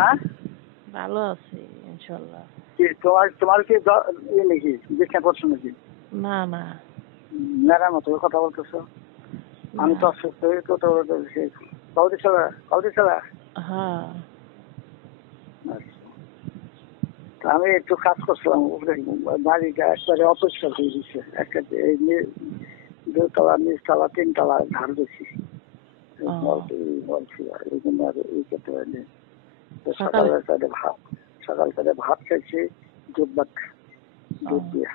হ্যাঁ, ভালো আছি ইনশাল্লাহ। কি তোমার কি নাকি বিছনা করছো নাকি? না না মেরার মতো কথা বলতেছো। আমি তো অসুস্থ হয়ে কথা বলতেছি। কাউদি ছাড়া হ্যাঁ আমি একটু কাজ করছিলাম উপরে, বাড়িটা একবারে অপরিষ্কার হয়ে গেছে। একটা এই দুতলা, নিচতলা, তিনতলা ধার বেশি বলছি, এই জন্য আর এই করতে পারিনি। সকালে সকালে ভাত খাইছি, দুধ ভাত, দুধ দিয়ে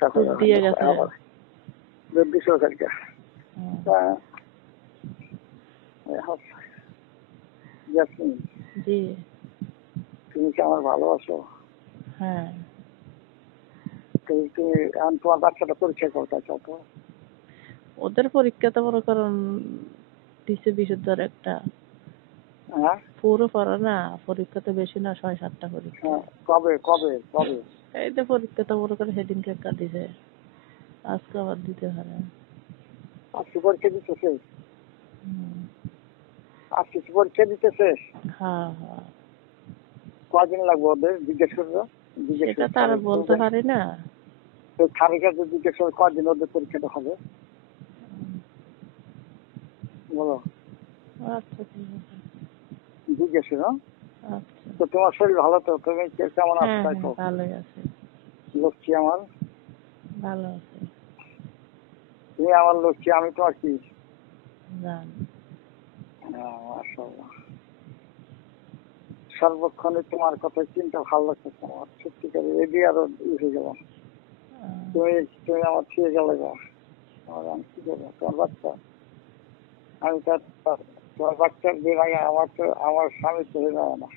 তারপরে আবার দুধ দিছিল কালকে। জাসমিন, জি তুমি কি আমার ভালোবাসো? হ্যাঁ। তুমি তোমার বাচ্চাটা পরীক্ষা করতে চাও তো? ওদের পরীক্ষা তো মনে করেন দিছে বিশুদ্ধর একটা, হ্যাঁ, পুরো পড়া না, পরীক্ষা তো বেশি না, 6-7টা পরীক্ষা। কবে কবে কবে? এই তো পরীক্ষা তো মনে করেন সেদিনকে একটা দিছে, আজকে আবার দিতে পারে। আজকে পরীক্ষা দিতেছে? আজকে পরীক্ষা দিতেছে? হ্যাঁ হ্যাঁ, কদিন লাগবে ওদের? জিজ্ঞেস করবো। সেটা তারা বলতে পারি না। স্যারের কাছে জিজ্ঞেস করবো কদিন ওদের পরীক্ষাটা হবে, বলো। আচ্ছা ঠিক আছে, জিজ্ঞেস করো। আচ্ছা। তো তোমার শরীর ভালো তো? তুমি কেমন আছো? হ্যাঁ তাই তো? হ্যাঁ ভালোই আছে, লক্ষ্মী আমার, ভালো আছে। তুমি আমার লক্ষ্মী, আমি তোমার কি? জান মাশাআল্লাহ, সর্বক্ষণে তোমার কথা চিন্তা ভালো লাগতেছে আমার, সত্যিকারে রেডি আরো হয়ে গেলাম। তুমি তুমি আমার ছেড়ে গেলে গা, আমি কি করবো? তোমার বাচ্চা, আমি তো তোমার বাচ্চার দিন আগে আমার স্বামী তো হয়ে যাবে না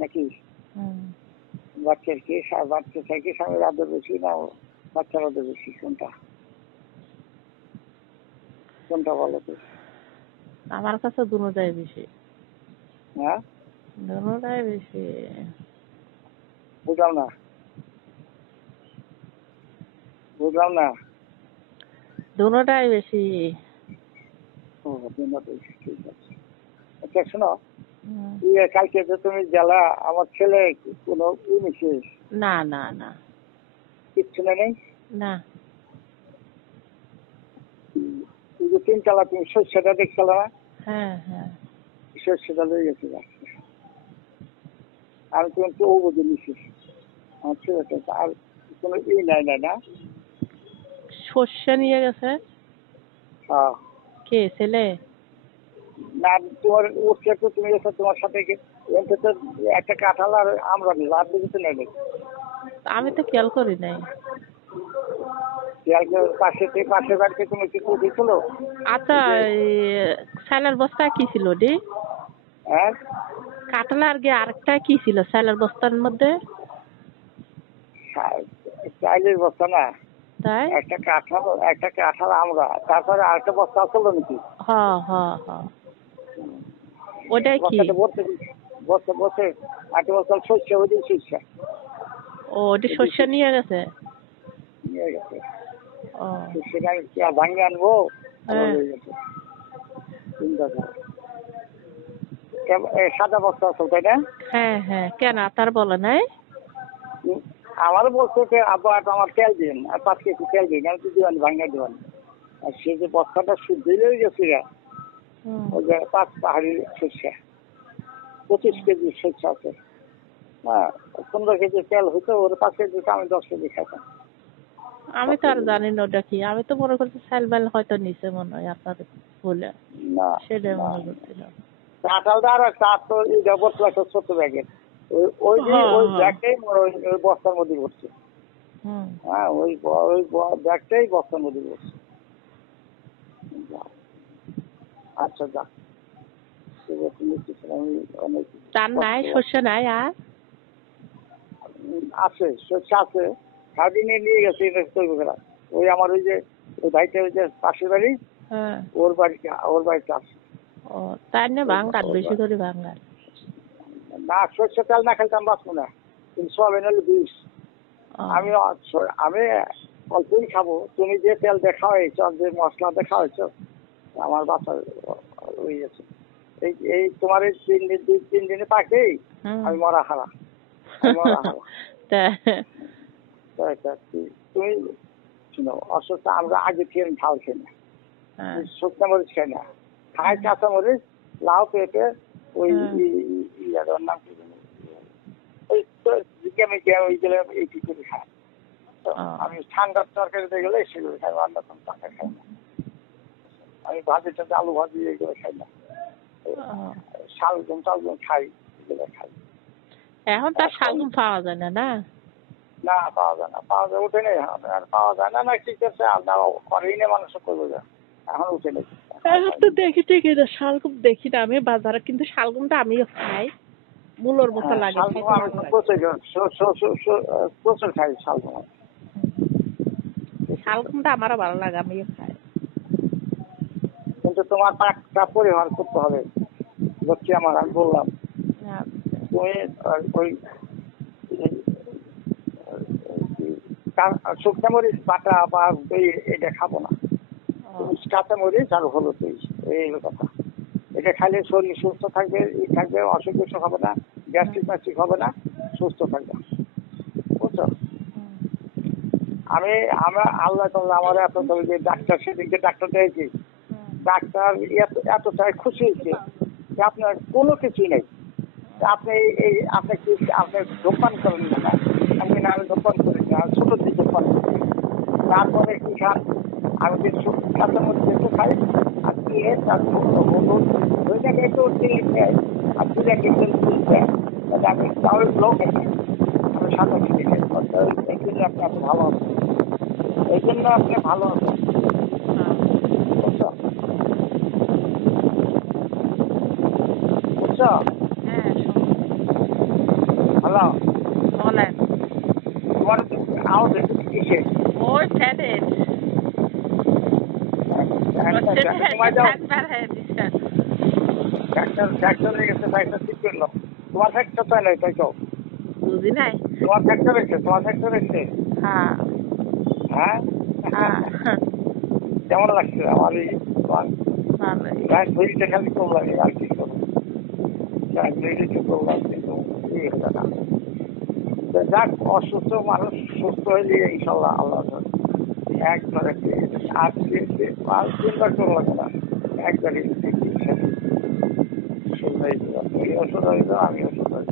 নাকি? বাচ্চার কি, বাচ্চা থেকে স্বামীর আদর বেশি না বাচ্চার আদর বেশি? কোনটা কোনটা বলো তো? আমার কাছে দুটোটাই বেশি। হ্যাঁ, দুটোটাই বেশি। বুঝলাম না, বুঝলাম না। দুটোটাই বেশি। ও, ঠিক আছে। আচ্ছা শোনো, কালকে যে তুমি গেলা, আমার ছেলে কোনো নিছে? না না না কিচ্ছু নেই? না। এই যে তিনতলা তুমি শস্যটা দেখছিল না? হ্যাঁ হ্যাঁ, শস্যটা লয়ে গেছে। আমি তোমার তো ও বুঝে নিছি আমার ছেলেটা, আর কোনো নাই না? শস্য নিয়ে গেছে? হ্যাঁ। কে, ছেলে? না, তোমার ওর ক্ষেত্রে তুমি গেছো, তোমার সাথে তো একটা কাঁঠাল আর আমরা নিল, আর কিছু নেই। আমি তো খেয়াল করি নাই। পাশের বাড়িতে কোনো কিছু দিছিল? আচ্ছা, স্যালার বস্তা কি ছিল রে? হ্যাঁ, কাঁঠাল আর গিয়ে আরেকটা কি ছিল স্যালার বস্তার মধ্যে? চাইলের বস্তা না, তাই? একটা কাঁঠাল আমরা, তারপরে আরেকটা বস্তা আসলো নাকি? হ্যাঁ হ্যাঁ হ্যাঁ, ওটাই কি? বস্তাটা বসে বসে 8 বছর শস্য ওই দিন শস্য। ও, ওটা শস্য নিয়ে গেছে? নিয়ে গেছে। ও সেটা কি আর ভাঙে আনবো? হ্যাঁ চিন্তা করো। সাদা বস্তা আছে তাই না? হ্যাঁ হ্যাঁ, কেন তার বলে নাই? আমারও বলছে যে আব্বা আমার তেল দিন, আর 5 কেজি তেল দিন, আমি তো দিবানি, ভাঙিয়ে দিবানি। আর সে যে বস্তাটা শুদ্ধ হয়ে গেছে, ওই যে 5 পাহাড়ি শস্য, 25 কেজি শস্য আছে। হ্যাঁ, 15 কেজি তেল হইতো, ওর 5 কেজি, আমি 10 কেজি খাইতাম। আমি তো আর জানি না ওটা কি, আমি তো মনে করছি সাইলবাল হয়তো নিচে মনে হয় আপনার বলে, না, সেটাই মনে করছিলাম। কাঁঠালটা আর চার তো এটা বস্তা একটা ছোট ব্যাগের, ওই ব্যাগটাই ওই বস্তার মধ্যে পড়ছে। হ্যাঁ, ওই ব্যাগটাই বস্তার মধ্যে পড়ছে। আচ্ছা যাক, আমি অনেক তার নাই, শস্য নাই আর? আছে, শস্য আছে, সারাদিনে নিয়ে গেছে। ওই আমার ওই যে ওই ভাইটা, ওই যে পাশের বাড়ি, ওর বাড়িতে আছে। ও, তাই না? ভাঙ্গার বেশি করে ভাঙ্গার না, সর্ষে তেল না খেলতাম বাঁচবো না, কিন্তু সব এনে বিষ। আমি অল্পই খাবো। তুমি যে তেল দেখা হয়েছ, যে মশলা দেখা হয়েছ, আমার বাচ্চা হয়ে গেছে। এই এই তোমার এই 3 দিনে পাকেই হুম। আমি মরা হারা, আমি মরা হারা। তা- তাই তুমি শুনো, অসুস্থ আমরা আগে খেয়ে ঝাল খাই না, হ্যাঁ। শুকনো মরিচ খাই না, খাই কাঁচা মরিচ, লাউ পেঁপে, ওই ইয়ার নাম কি জানি, ওই ওইগুলো এইটি করে খাই। তো আমি ঠান্ডার তরকারিতে গেলে সেগুলো খাই, অন্য কোনো তরকারি খাই না। আমি ভাজিটা আলু ভাজি এগুলো খাই না, শালগম টালগম খাই, এগুলো খাই। এখন তার শালগম পাওয়া যায় না, না? না পাওয়া যায় না, পাওয়া যায় উঠে নেই, আর পাওয়া যায় না, না কি করছে আপনার করেই না, মানুষ করবে না, এখন উঠে নেই। এখন তো দেখি ঠিকই না, শালগম দেখি না আমি বাজারে, কিন্তু শালগমটা আমিও খাই, মূলোর মতো লাগে, শালগম খাইতে আমি ভালো লাগে। প্রচুর খাই শালগম। শালগমটা আমারও ভালো লাগে, আমিও খাই। কিন্তু তোমার পাকটা পরিহার করতে হবে, লক্ষ্মী আমার, আমি বললাম তুমি ওই শুকনো মরিচ বাটা বা এটা খাবো না, কাঁচা মরিচ আর হলুদ এই কথা। এটা খাইলে শরীর সুস্থ থাকবে, থাকবে, অসুখ বিসুখ হবে না, গ্যাস্ট্রিক ম্যাস্ট্রিক হবে না, সুস্থ থাকবে, বুঝছো? আমরা আল্লাহ তাআলা আমার এত যে ডাক্তার, সেদিনকে ডাক্তার দেখেছি, ডাক্তার এতটাই খুশি হয়েছে যে আপনার কোনো কিছুই নেই, আপনি আপনি কি আপনি ধূমপান করেন না? আমি না, আমি ধূমপান করি না, ছোট দিকে ধূমপান করি। তারপরে কি খান? আমি যে কাঁচা মধ্যে একটু খাই, আর দিয়ে তার হলুদ ওই জায়গায় একটু তেল খাই, আর দু জায়গায় তেল খাই, তাহলে আমি চাউল লোক খাই, আমি সাদা খেয়ে খাই। এই জন্য আপনি এত ভালো আছেন, এই জন্য আপনি ভালো আছেন, বুঝছো? বুঝছো? হ্যালো, বলেন। তোমার আওয়াজ একটু কিসের? ওই ফ্যানের তোমার যাও, ফ্যান হয়ে দিচ্ছে। ফ্যাক্টর হয়ে গেছে, ফ্যাক্টর ঠিক করলো। তোমার ফ্যাক্টর তাই নয়, তাই তো? বুঝি নাই। তোমার ফ্যাক্টর হয়েছে, তোমার ফ্যাক্টর হয়েছে। হ্যাঁ হ্যাঁ, হ্যাঁ, কেমন লাগছে আমার এই তোমার ভালোই। গায়ে শরীরটা খালি করলাম, আর কি করবো, গায়ে শরীরটা করলাম, কিন্তু এই হলো না। তো যাক, অসুস্থ মানুষ সুস্থ হয়ে গিয়ে ইনশাল্লাহ আল্লাহ একবারে আর 3বার করলাম না, একবারই এই ওষুধ হইল, আমি ওষুধ হইল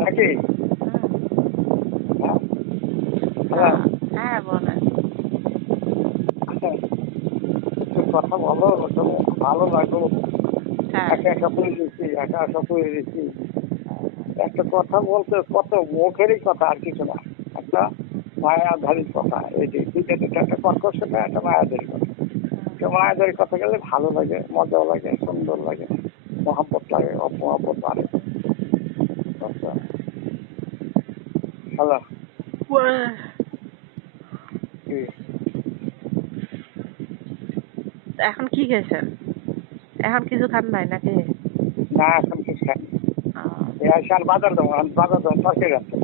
নাকি? হ্যাঁ, হ্যাঁ বলেন। কথা বলো, ভালো লাগলো। হ্যাঁ একা পড়ে দিচ্ছি, একা পড়ে দিচ্ছি। একটা কথা বলতে কত মুখেরই কথা, আর কিছু না, একটা মায়াধারীর কথা। এই যে দুইটা একটা কর্কশ কথা, একটা মায়াধারী কথা। মায়াধারী কথা গেলে ভালো লাগে, মজাও লাগে, সুন্দর লাগে, মহাব্বত লাগে, অপমহাব্বত বাড়ে। হ্যালো, এখন কি খেয়েছেন? এখন কিছু খান নাই নাকি? না এখন কিছু খাই আর বাজার দেবো, তরকারি আছে,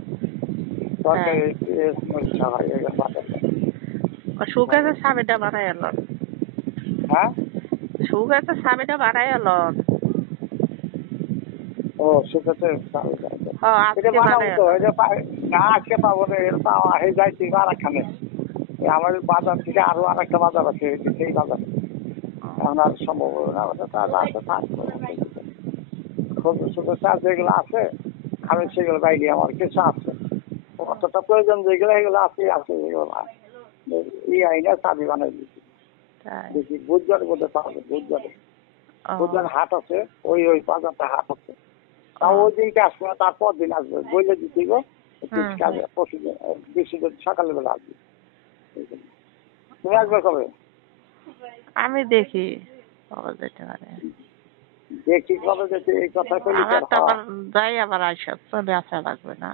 তরকারি বাজার দেবো। সুগারের সাবিটা বাড়াই এলো। হ্যাঁ, সুগারের সাবিটা বাড়াই এলো। ও সেটাতে এটা আজকে বানাবো বাড়াই তো, এলো। এটা না আজকে পাবো না, এটা পাওয়া হয়ে যাইছি আর একখানে। আমাদের বাজার থেকে আরো আর একটা বাজার আছে, সেই বাজার এখন আর সম্ভব হবে না, ওটা তো আর আছে, থাকবে। চাষ যেগুলো আছে, আমি সেগুলো বাইরে আমার কিছু আছে, অতটা প্রয়োজন যেগুলো এগুলো আছে যেগুলো আইনা চাবি বানাই দিচ্ছি। দেখি বুধবারে বোধহয় পাবে, বুধবার হাট আছে, ওই বাজারটা হাট আছে, তাও ওই দিনকে আসবো না, তারপর দিন আসবে, বইলে দিতে পরশুদিন, বেশিদিন সকালে বেলা আসবে। তুমি আসবে কবে? আমি দেখি কবে যেতে পারে। দেখি কবে যেতে, এই কথা কইলি আমার তো আবার যাই আবার আসা চলে আসা লাগবে না।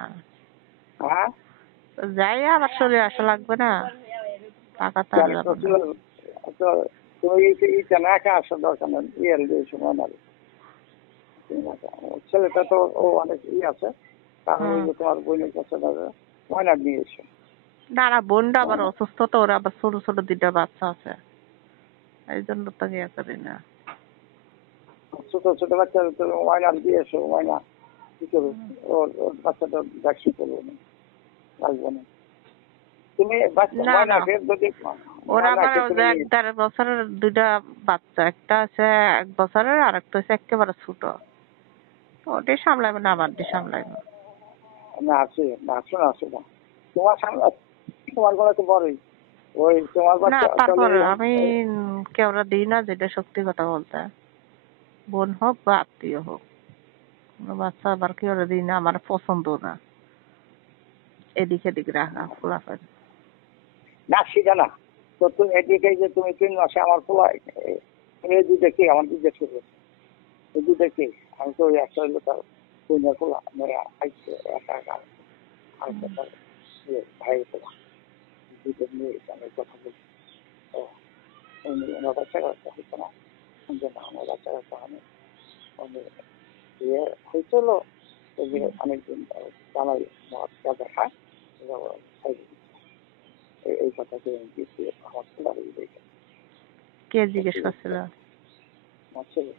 হ্যাঁ, যাই আবার চলে আসা লাগবে না, টাকা তো আর যাবে না। তুমি কেন একা আসার দরকার নেই, সময় না। ছেলেটা তো ও অনেক আছে, কারণ ওই যে তোমার বোনের কাছে ময়না দিয়ে এসে। না না, বোনটা আবার অসুস্থ তো, ওরা আবার ছোট ছোট 2টা বাচ্চা আছে, এই জন্য তো ইয়ে করি না। ছোট ছোট বাচ্চা ময়নার দিয়েছো, ময়না কি করবে? ওর বাচ্চাটা ভ্যাকসিন করবো না, লাগবে না। তুমি বাচ্চা না, না। ময়নাকে যদি ওর আবার ময়নাকে ওই তুমি যে 1.5 বছরের 2টা বাচ্চা, একটা আছে 1 বছরের আর একটা হচ্ছে একেবারে ছোট। ওটাই সামলাবে না, আমার দিয়ে সামলাবে। না আছে না, শোনা আছে না, তোমার সামনে তোমার গলা তো বড়ই, ওই তোমার না, বাচ্চা তারপর তাহলে আমি কেউরা দিই না, যেটা সত্যি কথা বলতে, বোন হোক বা আত্মীয় হোক, কোনো বাচ্চা আবার কেউরা দিই না, আমার পছন্দ না এদিক এদিক রাখা ফুলাফান। না সেটা না। তো তুমি এদিকে যে তুমি 3 মাসে আমার পোলা এই দুধে কি আমার দুধে ছিল, এই দুধে কি আমি তো ওই একটা হইলো তার কন্যা পোলা মেয়ে আইছে একা একা আইছে তার ভাইয়ের পোলা দুধে নিয়ে আমি কথা বলছি। ও ওনার বাচ্চা কাচ্চা হইতো না, যে না আমার বাচ্চা কাচ্চা আমি উনি বিয়ে হয়েছিল, ওই যে অনেকদিন জানাই দেখা এই কথাকে আমার পোলা দেখে কে জিজ্ঞেস করছিল? আমার ছেলে,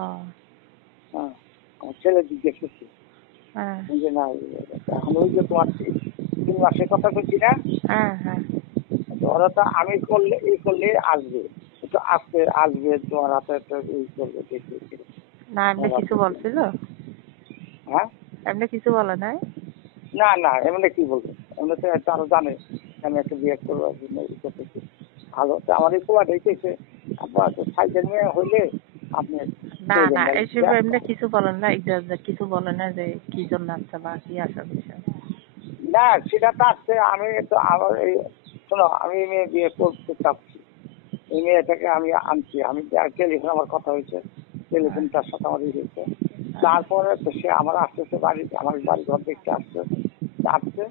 ও, হ্যাঁ আমার ছেলে জিজ্ঞেস করছি হ্যাঁ যে না এখন ওই যে তোমার 3 মাসের কথা বলছি না, হ্যাঁ হ্যাঁ। ওরা তো আমি করলে এই করলে আসবে, একটু আসবে আসবে তোমার হাতে একটা এই করবে দেখবে। না, এমনি কিছু বলছিল? হ্যাঁ এমনি কিছু বলে নাই? না না এমনি কি বলবো, এমনিতে আরো জানে আমি একটা বিয়ে করবার জন্য ই করতেছি। ভালো তো আমার এই পোলা দেখেছে আপনার সাইকেল নিয়ে হইলে আপনি না করবেন না, না। এইসব এমনি কিছু বলেন না, কিছু বলে না যে কি জন্য আসছে বা কি আসার বিষয়? না সেটা তো আসছে, আমি তো আমার এই শোনো আমি এই মেয়ে বিয়ে করতে চাচ্ছি, এই মেয়েটাকে আমি আনছি, আমি টেলিফোন আমার কথা হয়েছে, টেলিফোন তার সাথে আমার ই হয়েছে। তারপরে তো সে আমার আসতেছে বাড়ি, আমার বাড়ি ঘর দেখতে আসছে আসছে।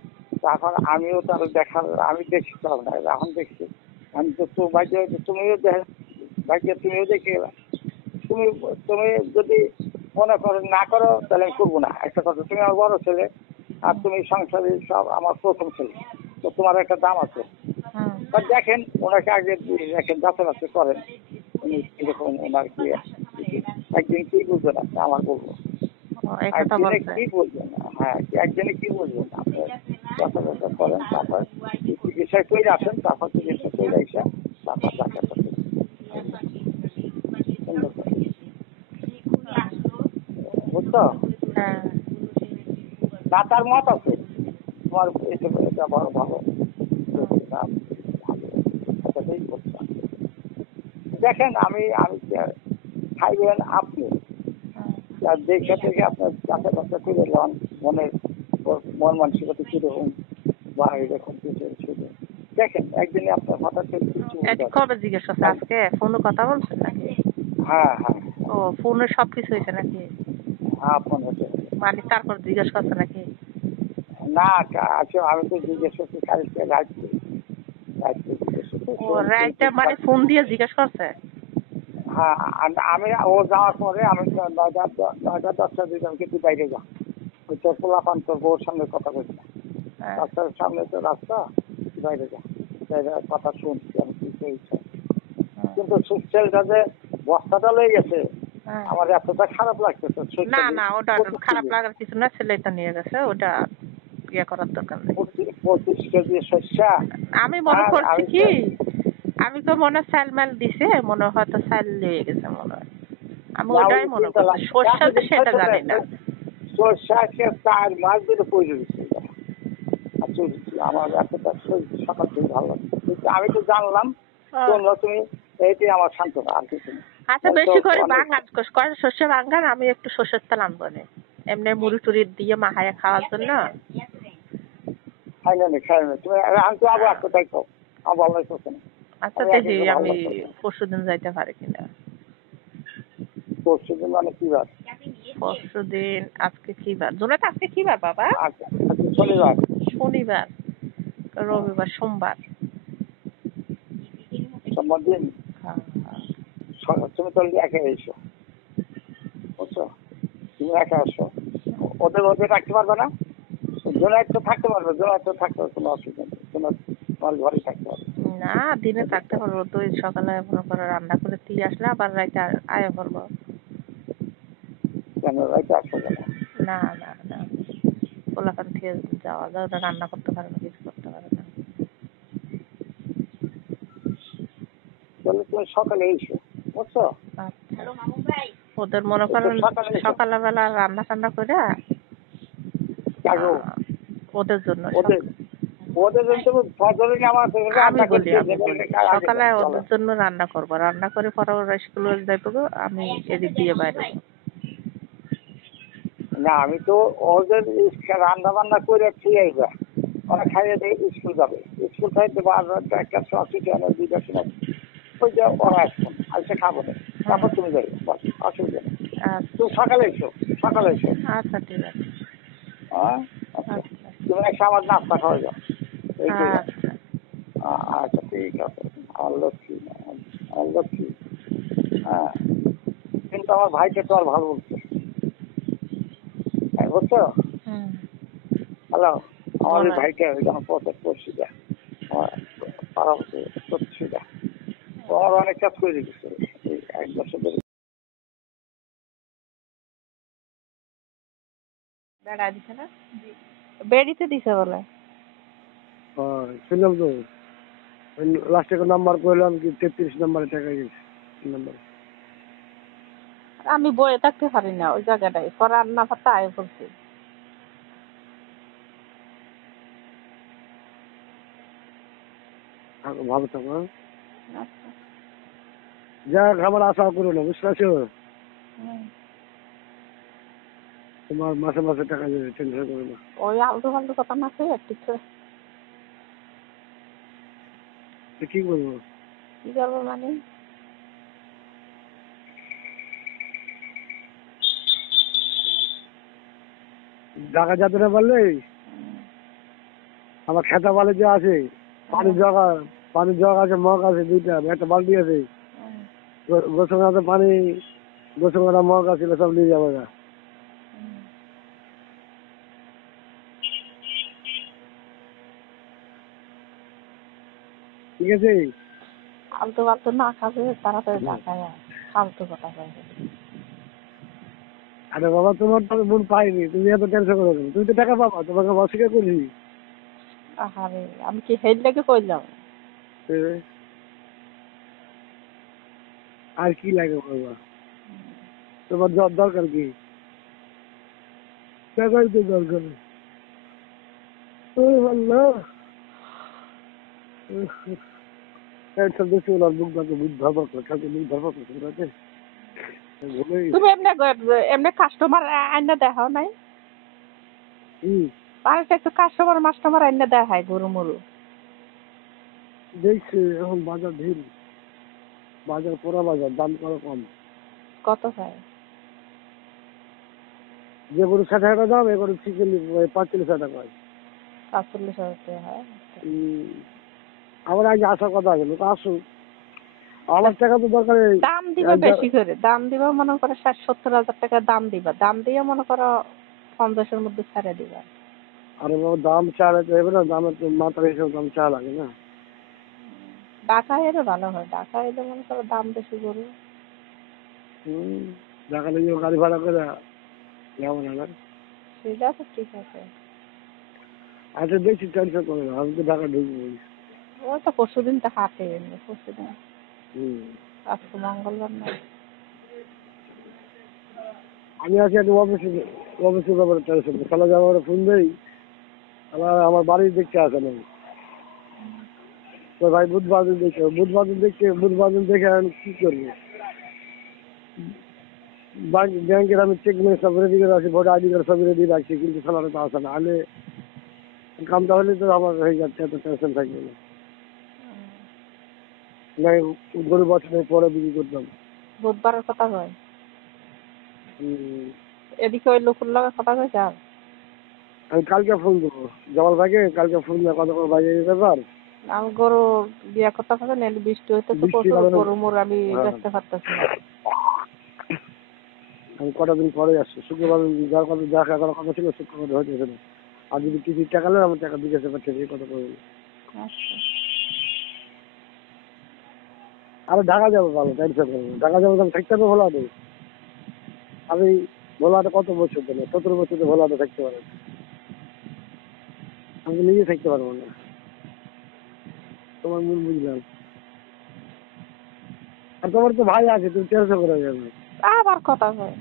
তারপর আমিও তার দেখার আমি দেখছি তো না, এখন দেখছি আমি তো তো বাইরে তুমিও বাইরে তুমিও দেখে এলা। তুমি তুমি যদি মনে করো না করো তাহলে আমি করবো না। একটা কথা, তুমি আমার বড় ছেলে আর তুমি সংসারে সব আমার প্রথম ছেলে, তো তোমার একটা দাম আছে। হুম। তা দেখেন ওনাকে আগে দেখেন, যাচাই বাছাই করেন উনি কিরকম, ওনার কি একদিন কি বুঝবেন আপনি আমার বলবো, ও, এই কথা একদিনে বলছে? কি বলবেন, হ্যাঁ একদিনে কি বলবেন আপনি যাচাই বাছাই করেন, তারপর চিকিৎসা করে আসেন, তারপর চিকিৎসা করে এসে তারপর যাচাই করতে বুঝছো হ্যাঁ। না, তার মত আছে তোমার এটা বড় ভালো দেখেন। আমি আমি খাইবেন আপনি, তার দেখে থেকে আপনার যাচাই বাছাই করে নেন মনের মন মানসিকতা কিরকম বা এরকম কিছু ছিল। দেখেন একদিনে আপনার হঠাৎ করে কিছু এটি কবে জিজ্ঞেস করছে? আজকে ফোনে কথা বলছেন নাকি? হ্যাঁ হ্যাঁ ও, ফোনে সবকিছু হয়েছে নাকি? হ্যাঁ ফোন হচ্ছে মানে তারপর জিজ্ঞেস করছে নাকি? না আচ্ছা আমি তো জিজ্ঞেস করছি কালকে রাত্রে জিজ্ঞেস ও, রাইটটা মানে করছি। ফোন দিয়ে জিজ্ঞেস করছে? হ্যাঁ আমি ও যাওয়ার পরে আমি 9:10 দিকে আমি কিন্তু বাইরে যাই, ওই তোর পোলাপান তোর বউর সামনে কথা বলছি, হ্যাঁ। রাস্তার সামনে তো রাস্তা, বাইরে যা বাইরে কথা শুনছি আমি কি হয়েছে। কিন্তু সুখছেলটা যে বস্তাটা লয়ে গেছে হ্যাঁ। আমার এতটা খারাপ লাগতেছে। না না, ওটা খারাপ লাগার কিছু না, ছেলেটা নিয়ে গেছে, ওটা ইয়ে করার দরকার নেই। 25 কেজি শস্যা। আমি মনে আর করছি আমি কি, আমি তো মনে হয় চাল মাল দিছে, মনে হয় হয়তো চাল লেগে গেছে মনে হয়, আমি ওটাই মনে করছি। শস্য তো সেটা জানি না। শস্যাকে 4 মাস ধরে পড়ে দিচ্ছে। আমার এতটা সকাল থেকে ভালো লাগছে, কিন্তু আমি তো জানলাম তোমরা তুমি এইটাই আমার সান্ত্বনা আর কিছু না। আচ্ছা, বেশি করে বাঙ্গান করে শস্য বাঙ্গান, আমি একটু সর্ষের তেল আনবো না, এমনি মুড়ি টুড়ি দিয়ে মাখায় খাওয়ার জন্য। খাই না তুমি আমি তো আবার একটা তাই খাও, আমার ভালো লাগছে না। আচ্ছা দেখি আমি পরশুদিন যাইতে পারি কিনা। পরশুদিন মানে কি বার? পরশুদিন, আজকে কি বার? জোনাত আজকে কি বার বাবা? আচ্ছা শনিবার। শনিবার, রবিবার, সোমবার। সোমবার দিন তুমি তো একা এসো, বুঝছো, তুমি একা আসো, ওদের ওদের রাখতে পারবে না। জোনায় তো থাকতে পারবে, জোনায় তো থাকতে পারবে, কোনো অসুবিধা নেই, তোমার ঘরেই থাকতে পারবে। না, দিনে থাকতে পারবো তো, সকালে মনে করো রান্না করে দিয়ে আসলে আবার রাইতে আয়া করবো। কেন রাইতে আসো কেন? না না না, পোলাপান থেকে যাওয়া যায়, ওরা রান্না করতে পারে না, কিছু করতে পারে না। তাহলে তুমি সকালে এসো, বুঝছো? আচ্ছা, ওদের মনে একটু করেন সকালে এসো। সকালবেলা রান্না টান্না করে জাগো ওদের জন্য ওদের ওদের জন্য তুমি ফজরে নামাজ আমি রান্না বলি করতে দেবে আগে সকালে চলো। ওদের জন্য রান্না করবো, রান্না করে পরে ওরা স্কুলে যাইবো গো, আমি এদিক দিয়ে বাইরে যাবো। না আমি তো ওদের রান্না বান্না করে খেয়ে আইবা, ওরা খাইয়ে দিয়ে স্কুল যাবে, স্কুল খাইতে একটা সময় ছুটি আনে 2টার সময়, ওই যে ওরা আসবেন এসে খাবো না, তারপর তুমি যাই, বাস অসুবিধা নেই। তুমি সকালে এসো, সকালে এসো। আচ্ছা ঠিক আছে। হ্যাঁ আচ্ছা, আচ্ছা তুমি একটা আমার নাস্তা খাওয়া যাও এই করে। আচ্ছা। আচ্ছা ঠিক আছে, আমার লক্ষ্মী, আমার লক্ষ্মী। হ্যাঁ কিন্তু আমার ভাইকে তো আর ভালো বলছে, বুঝছো? হুম। হ্যালো, আমার এই বলেন। ভাইটা যখন পথে পড়ছিটা আমার পাড়াপতি করছিটা, ও আমার অনেক কাজ করে দিচ্ছে এই 1 বছর ধরে। বেড়া দিছে না, বেড়িতে দিছে বলে। শুনলাম তো লাস্টে নাম্বার করলাম কি 33 নম্বরে টাকা গেছে নাম্বার। আমি বয়ে থাকতে পারি না ওই জায়গাটায়, পরে রান্না পাতা আয় করছি। ভালো থাকো, হ্যাঁ? আচ্ছা। যাক আমার আশা করো না, বুঝতে পারছো? হুম। তোমার মাসে মাসে টাকা দেবে, টেনশন করো না। ওই আলতু ফালতু কথা না খেয়ে ঠিক করে তো কি করবো? কি করবো মানে? টাকা যেতে না পারলে আমার খেতা বালি যে আছে, পানির জগ আছে, মগ আছে 2টা, একটা বালতি আছে, গোসল আছে পানি, গোসল করা মগ আছে, সব নিয়ে যাবো না। ঠিক আছে? আলতু ফালতু না খাবে তাড়াতাড়ি টাকায় ফালতু কথা কয়। আরে বাবা তোমার তো মন পাইনি, তুমি এত টেনশন করো কেন? তুমি তো টাকা পাবা, তোমাকে অস্বীকার করছি। আহারে আমি কি হেড লেগে কইলাম? আর কি লাগে বাবা, তোমার দরকার কি? টাকাই তো দরকার। ও আল্লাহ, টেনশন বেশি হলো, বুক ধরবা করছে, বুক ধরবা করছে। তুমি এমনি কাস্টমার আইনা দেখাও নাই? বাড়িতে একটু কাস্টমার মাস্টমার আইনা দেখায় গরু মরু। দেখছি এখন বাজার ভিড়, বাজার পোড়া বাজার, দাম করা কম। কত খায়? যে গরু 60,000 দাম, এ গরু 45,000 টাকা হয়। 45,000 টাকা হয়। আমার আগে আসার কথা আছে, লোক আসুক, আমার টাকা তো দরকার। দাম দিবা বেশি করে, দাম দিবা মনে করো 60-70,000 টাকা দাম দিবা, দাম দিয়ে মনে করো 50-এর মধ্যে ছেড়ে দিবা। আরে বাবা দাম চালে তো এবার না, দামের তো মাত্রা হিসেবে দাম চা লাগে না। ঢাকা এলে ভালো হয়, ঢাকা এলে মনে করো দাম বেশি করে। ঢাকা নিয়ে গাড়ি ভাড়া করে যাবো না। সেটা তো ঠিক আছে। আচ্ছা দেখছি, টেনশন করো না, আমি তো ঢাকা ঢুকবো। ওই তো পরশুদিন তো হাটে, পরশুদিন আজকে মঙ্গলবার না। আমি আছি একটা অফিসের ব্যাপারে টেনশন, খেলা যাওয়ার ফোন দেই, আমার বাড়ি দেখতে আসে না। তো ভাই বুধবার দিন দেখে আমি কি করবো? ব্যাংকের আমি চেক নিয়ে সব রেডি করে রাখছি, ভোটার আইডি কার্ড সব রেডি রাখছি, কিন্তু খেলাটা তো আসে না। আলে কামটা হলে তো আমার হয়ে যাচ্ছে, এত টেনশন থাকবে না। নাই গরু বছরের পরে বিক্রি করতাম। বুধবারের কথা কয় এদিকে ওই লোকের লগে কথা কয় যাও। আমি কালকে ফোন দেবো জমাল ভাইকে, কালকে ফোন দিয়ে কথা বলবো ভাই এই ব্যাপার। আমি গরু বিয়া করতে পারবে না, বৃষ্টি হইতে তো বৃষ্টি প্রচুর, কারণে গরু মোর আমি দেখতে পারতেছি না। আমি কটা দিন পরে আসছি, শুক্রবার যার কথা যা করার কথা ছিল শুক্রবার হয়তো এখানে। আর যদি কিছু টাকা নেন আমার টাকা দিকে পাচ্ছে, এই কথা বলবো। আচ্ছা আরে ঢাকা যাবো, ভালো টেনশন করবো, ঢাকা যাবো, আমি থাকতে হবে ভালো হবে। আমি ভোলাটা কত বছর ধরে 17 বছর ধরে ভোলাটা থাকতে পারে, আমি তো নিজে থাকতে পারবো না। তোমার মূল বুঝলাম। আর তোমার তো ভাই আছে, তুমি চেষ্টা করে যাবে। আবার কথা কয়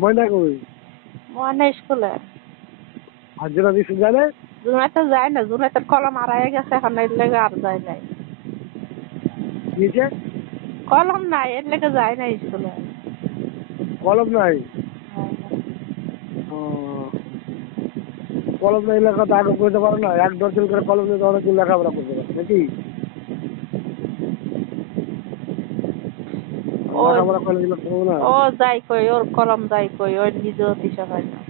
ময়না কই? মনে স্কুলে আর যেটা দিচ্ছি জানে জুনাইতে যায় না, জুনাইতের কলম হারাই গেছে, এখন এর লেগে আর যায় নাই। নিচে কলম নাই, এর লেগে যায় না স্কুলে। কলম নাই। ও, কলম নাই লেখা তো আগে করতে পারো না, 1 ডজন করে কলম নিয়ে তো অনেকদিন লেখাপড়া করতে পারো নাকি? ও লেখাপড়া করে দিলে করবো না। ও যাই কই, ওর কলম যাই কই, ওর নিজেও দিশা হয় না।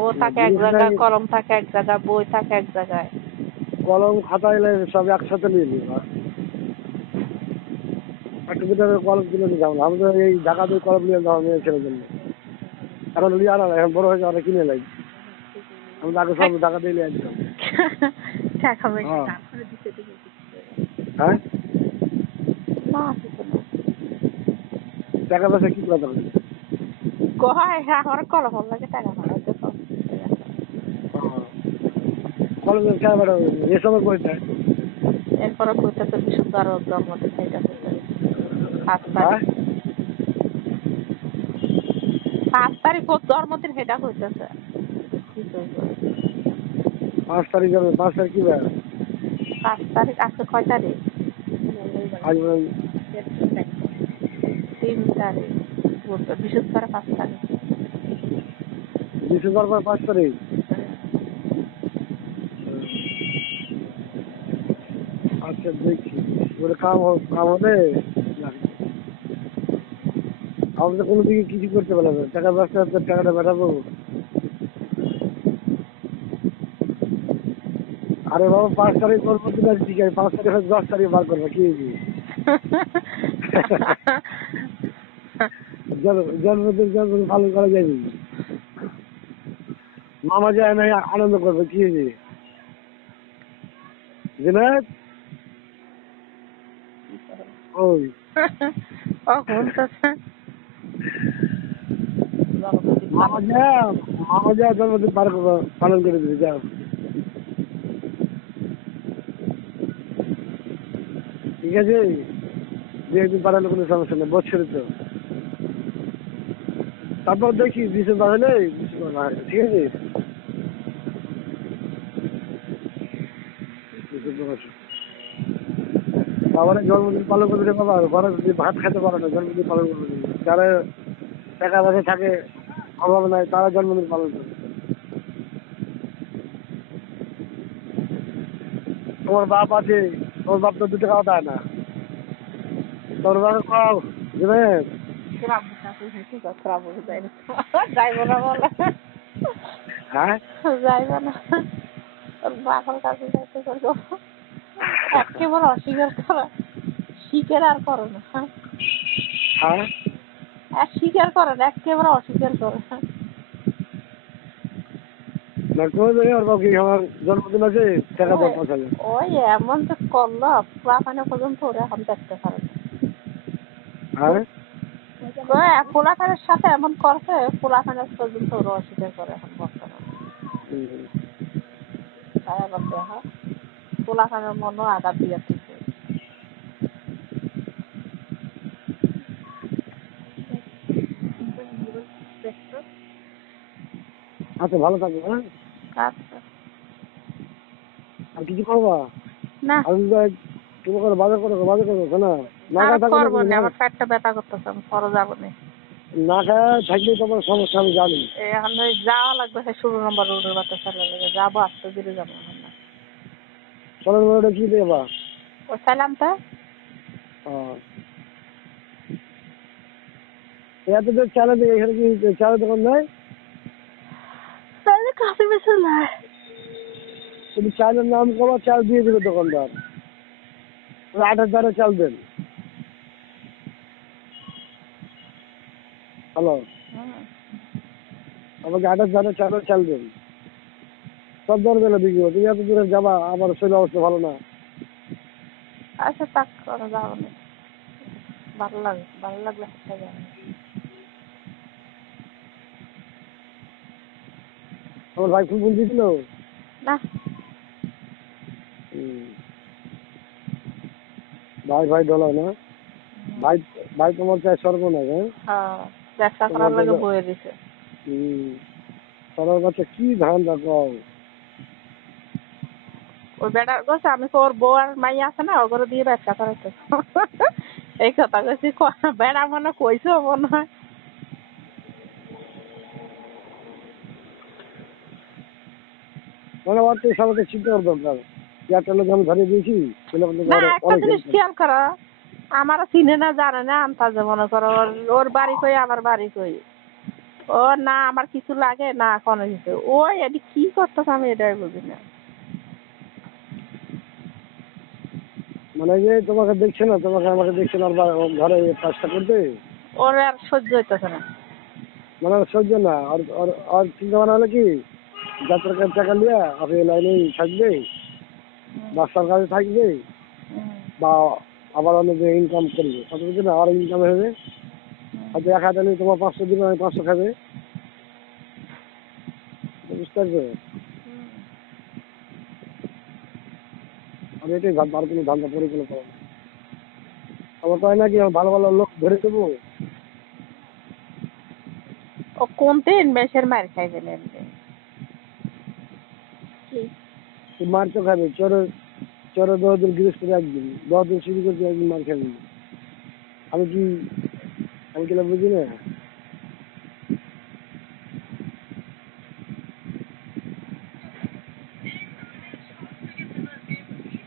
ও থাকে এক জায়গায়, কলম থাকে এক জায়গায়, বই থাকে এক জায়গায়। কলম খাতা এলে সব একসাথে নিয়ে নিবা, একটা দুটো কলম কিনে নিয়ে যাবো। আমি তো এই ঢাকা দিয়ে কলম নিয়ে যাওয়া মেয়ে ছেলের জন্য, এখন নিয়ে আনা না, এখন বড় হয়েছে অনেক কিনে লাগবে। আমি তো আগে সব ঢাকা দিয়ে নিয়ে আসতাম। টাকা পয়সা হ্যাঁ। তারপরে দিতে দিতে হ্যাঁ, না কিছু না। টাকা পয়সা কি কথা বলি? কয় আমার কলম ভালো লাগে, টাকা ভাড়াতে তো কলমের খেলা বেড়া এসবের বইটা। এরপরে কইতেছে বিশুদ্ধ আরো জন্মদিন, সেইটা কইতে 5 হ্যাঁ, তারিখ, 5 তারিখ ওর জন্মদিন, সেটা কইতেছে। কি কইবো? 5 তারিখ যাবে। 5 তারিখ কি বার? 5 তারিখ আছে, কয় তারিখ? আজ মনে হয় 3 তারিখ, বৃহস্পতিবার 5 তারিখ। ডিসেম্বর 5 তারিখ। আচ্ছা দেখছি, বলে কাম হলে আমি তো কোনো দিকে কিছু করতে পারলাম না, টাকা ব্যবসা টাকাটা পাঠাবো। আরে বাবা 5 তারিখ করবো কিনা ঠিক আছে, 5 তারিখ 10 তারিখ বার করবো কি হয়েছে? জন্মদিন পালন করা যাবে, মামা যায় না আনন্দ করবে কি হয়েছে? জিনাত ওই মামা যা জন্মদিন পালন করে দিবে, যাও। ঠিক আছে, 2 একদিন পালালে কোনো সমস্যা নেই, বছরে তো। তারপর দেখি ডিসেম্বর হলে ঠিক আছে। ডিসেম্বর মাসে বাবার জন্মদিন পালন করবে রে বাবা, ঘরে যদি ভাত খেতে পারে না জন্মদিন পালন করবে না। যারা টাকা পয়সা থাকে, অভাব নাই, তারা জন্মদিন পালন করে। তোমার বাপ আছে, তোমার বাপ তো 2 টাকাও দেয় না, তোর বাপ খাও বুঝলেন। যাইব না বলে, হ্যাঁ, যাইব না, ওর বাবার কাছে যাইতে করবো। একেবারে অস্বীকার করে, স্বীকার আর করে না। হ্যাঁ, আর স্বীকার করে না, একেবারে অস্বীকার করে। না করবে। ওর বাপ কি আমার জন্মদিন আছে, টাকা দাও 5,000। ওই এমন যে করলো, পোলাখানে পর্যন্ত ওরা এখন দেখতে পারে না। হ্যাঁ, পোলাখানের সাথে এমন করছে, পোলাখানের পর্যন্ত ওরা অস্বীকার করে এখন বর্তমানে। তাই আবার দেখা পোলাখানের মনও আঘাত দিয়ে থাকে। আচ্ছা ভালো থাকো। হ্যাঁ, আচ্ছা, আর কিছু করবা? না আমি তুমি করে বাজার করো না, না আর খাওয়া থাকো করবো না, না, আমার পেটটা ব্যথা করতেছে, আমি পরে যাবো না। না খাওয়া থাকলে তোমার সমস্যা আমি জানি। এখন ওই যাওয়া লাগবে, সে 16 নম্বর রোডের বাচ্চা ছেলে লেগে যাবো, আসতে দিলে যাবো এখন না। চলো ওটা কি দেবা? ওই চাইলাম তো এত তো চালে দেবে, এখানে কি চালের দোকান নাই? তাহলে কাছে বেশি নাই। তুমি চালের নাম করো, চাল দিয়ে দেবে দোকানদার। 8,000 চাল দেন। হ্যালো, আমাকে 8,000 চাল দেন, সব দর বেলা বিক্রি হবে। তুমি এত দূরে যাবা, আমার শরীর অবস্থা ভালো না। আচ্ছা, তাক করে যাবো না। ভালো লাগে, ভালো লাগলে হাঁটতে যাবে। আমার ভাই ফোন দিয়েছিল। না ভাই ভাই ডলা না, ভাই ভাই তোমার চাই সর্বনাশ। হ্যাঁ, ব্যবসা তোমার করার লাগে বয়ে দিছে। সবার কাছে কি ধান রাখো। ওই বেটা বলছে আমি তো ওর বউ আর মাই আছে না, ওগুলো দিয়ে ব্যবসা করাইতে। এই কথা কইছি, বেড়া মনে কইছো মনে হয়। মানে আমার তো সবাইকে চিন্তা করার দরকার। একটা লোক আমি ধরে দিয়েছি, না একটা জিনিস খেয়াল করো, আমারও চিনে না জানে না, আন্তাজে মনে করো ওর বাড়ি কই আমার বাড়ি কই, ও না আমার কিছু লাগে না কোনো কিছু, ওই এটি কি করতেছে আমি এটাই বুঝি না। মানে যে তোমাকে দেখছে না, তোমাকে আমাকে দেখছে না, ওর ঘরে কাজটা করতে ওর আর সহ্য হইতেছে না। মানে সহ্য না। আর আর চিন্তা ভাবনা হলো কি, যাত্রার টাকা নিয়ে আপনি লাইনেই থাকবে, বাচ্চার কাজে থাকবে, বা আবার অনেক ইনকাম করবে, কত কিছু না আর ইনকাম হবে। হয়তো 1,000 নিয়ে তোমার 500 দিবে, আমি 500 খাবে। বুঝতে পারছো? আমি এটাই ভাববো, আর কোনো ধান্দা পরিকল্পনা করবো না। আমার তো হয় নাকি ভালো ভালো লোক ধরে দেবো, ও কোন দিন মেসের মার খাইবেন এমনি মার তো খাবে। চোরে চোরে 10 দিন গৃহস্থ করে একদিন, 10 দিন শুরু করতে একদিন মার খাবে। আমি কি আমি কি বুঝি না?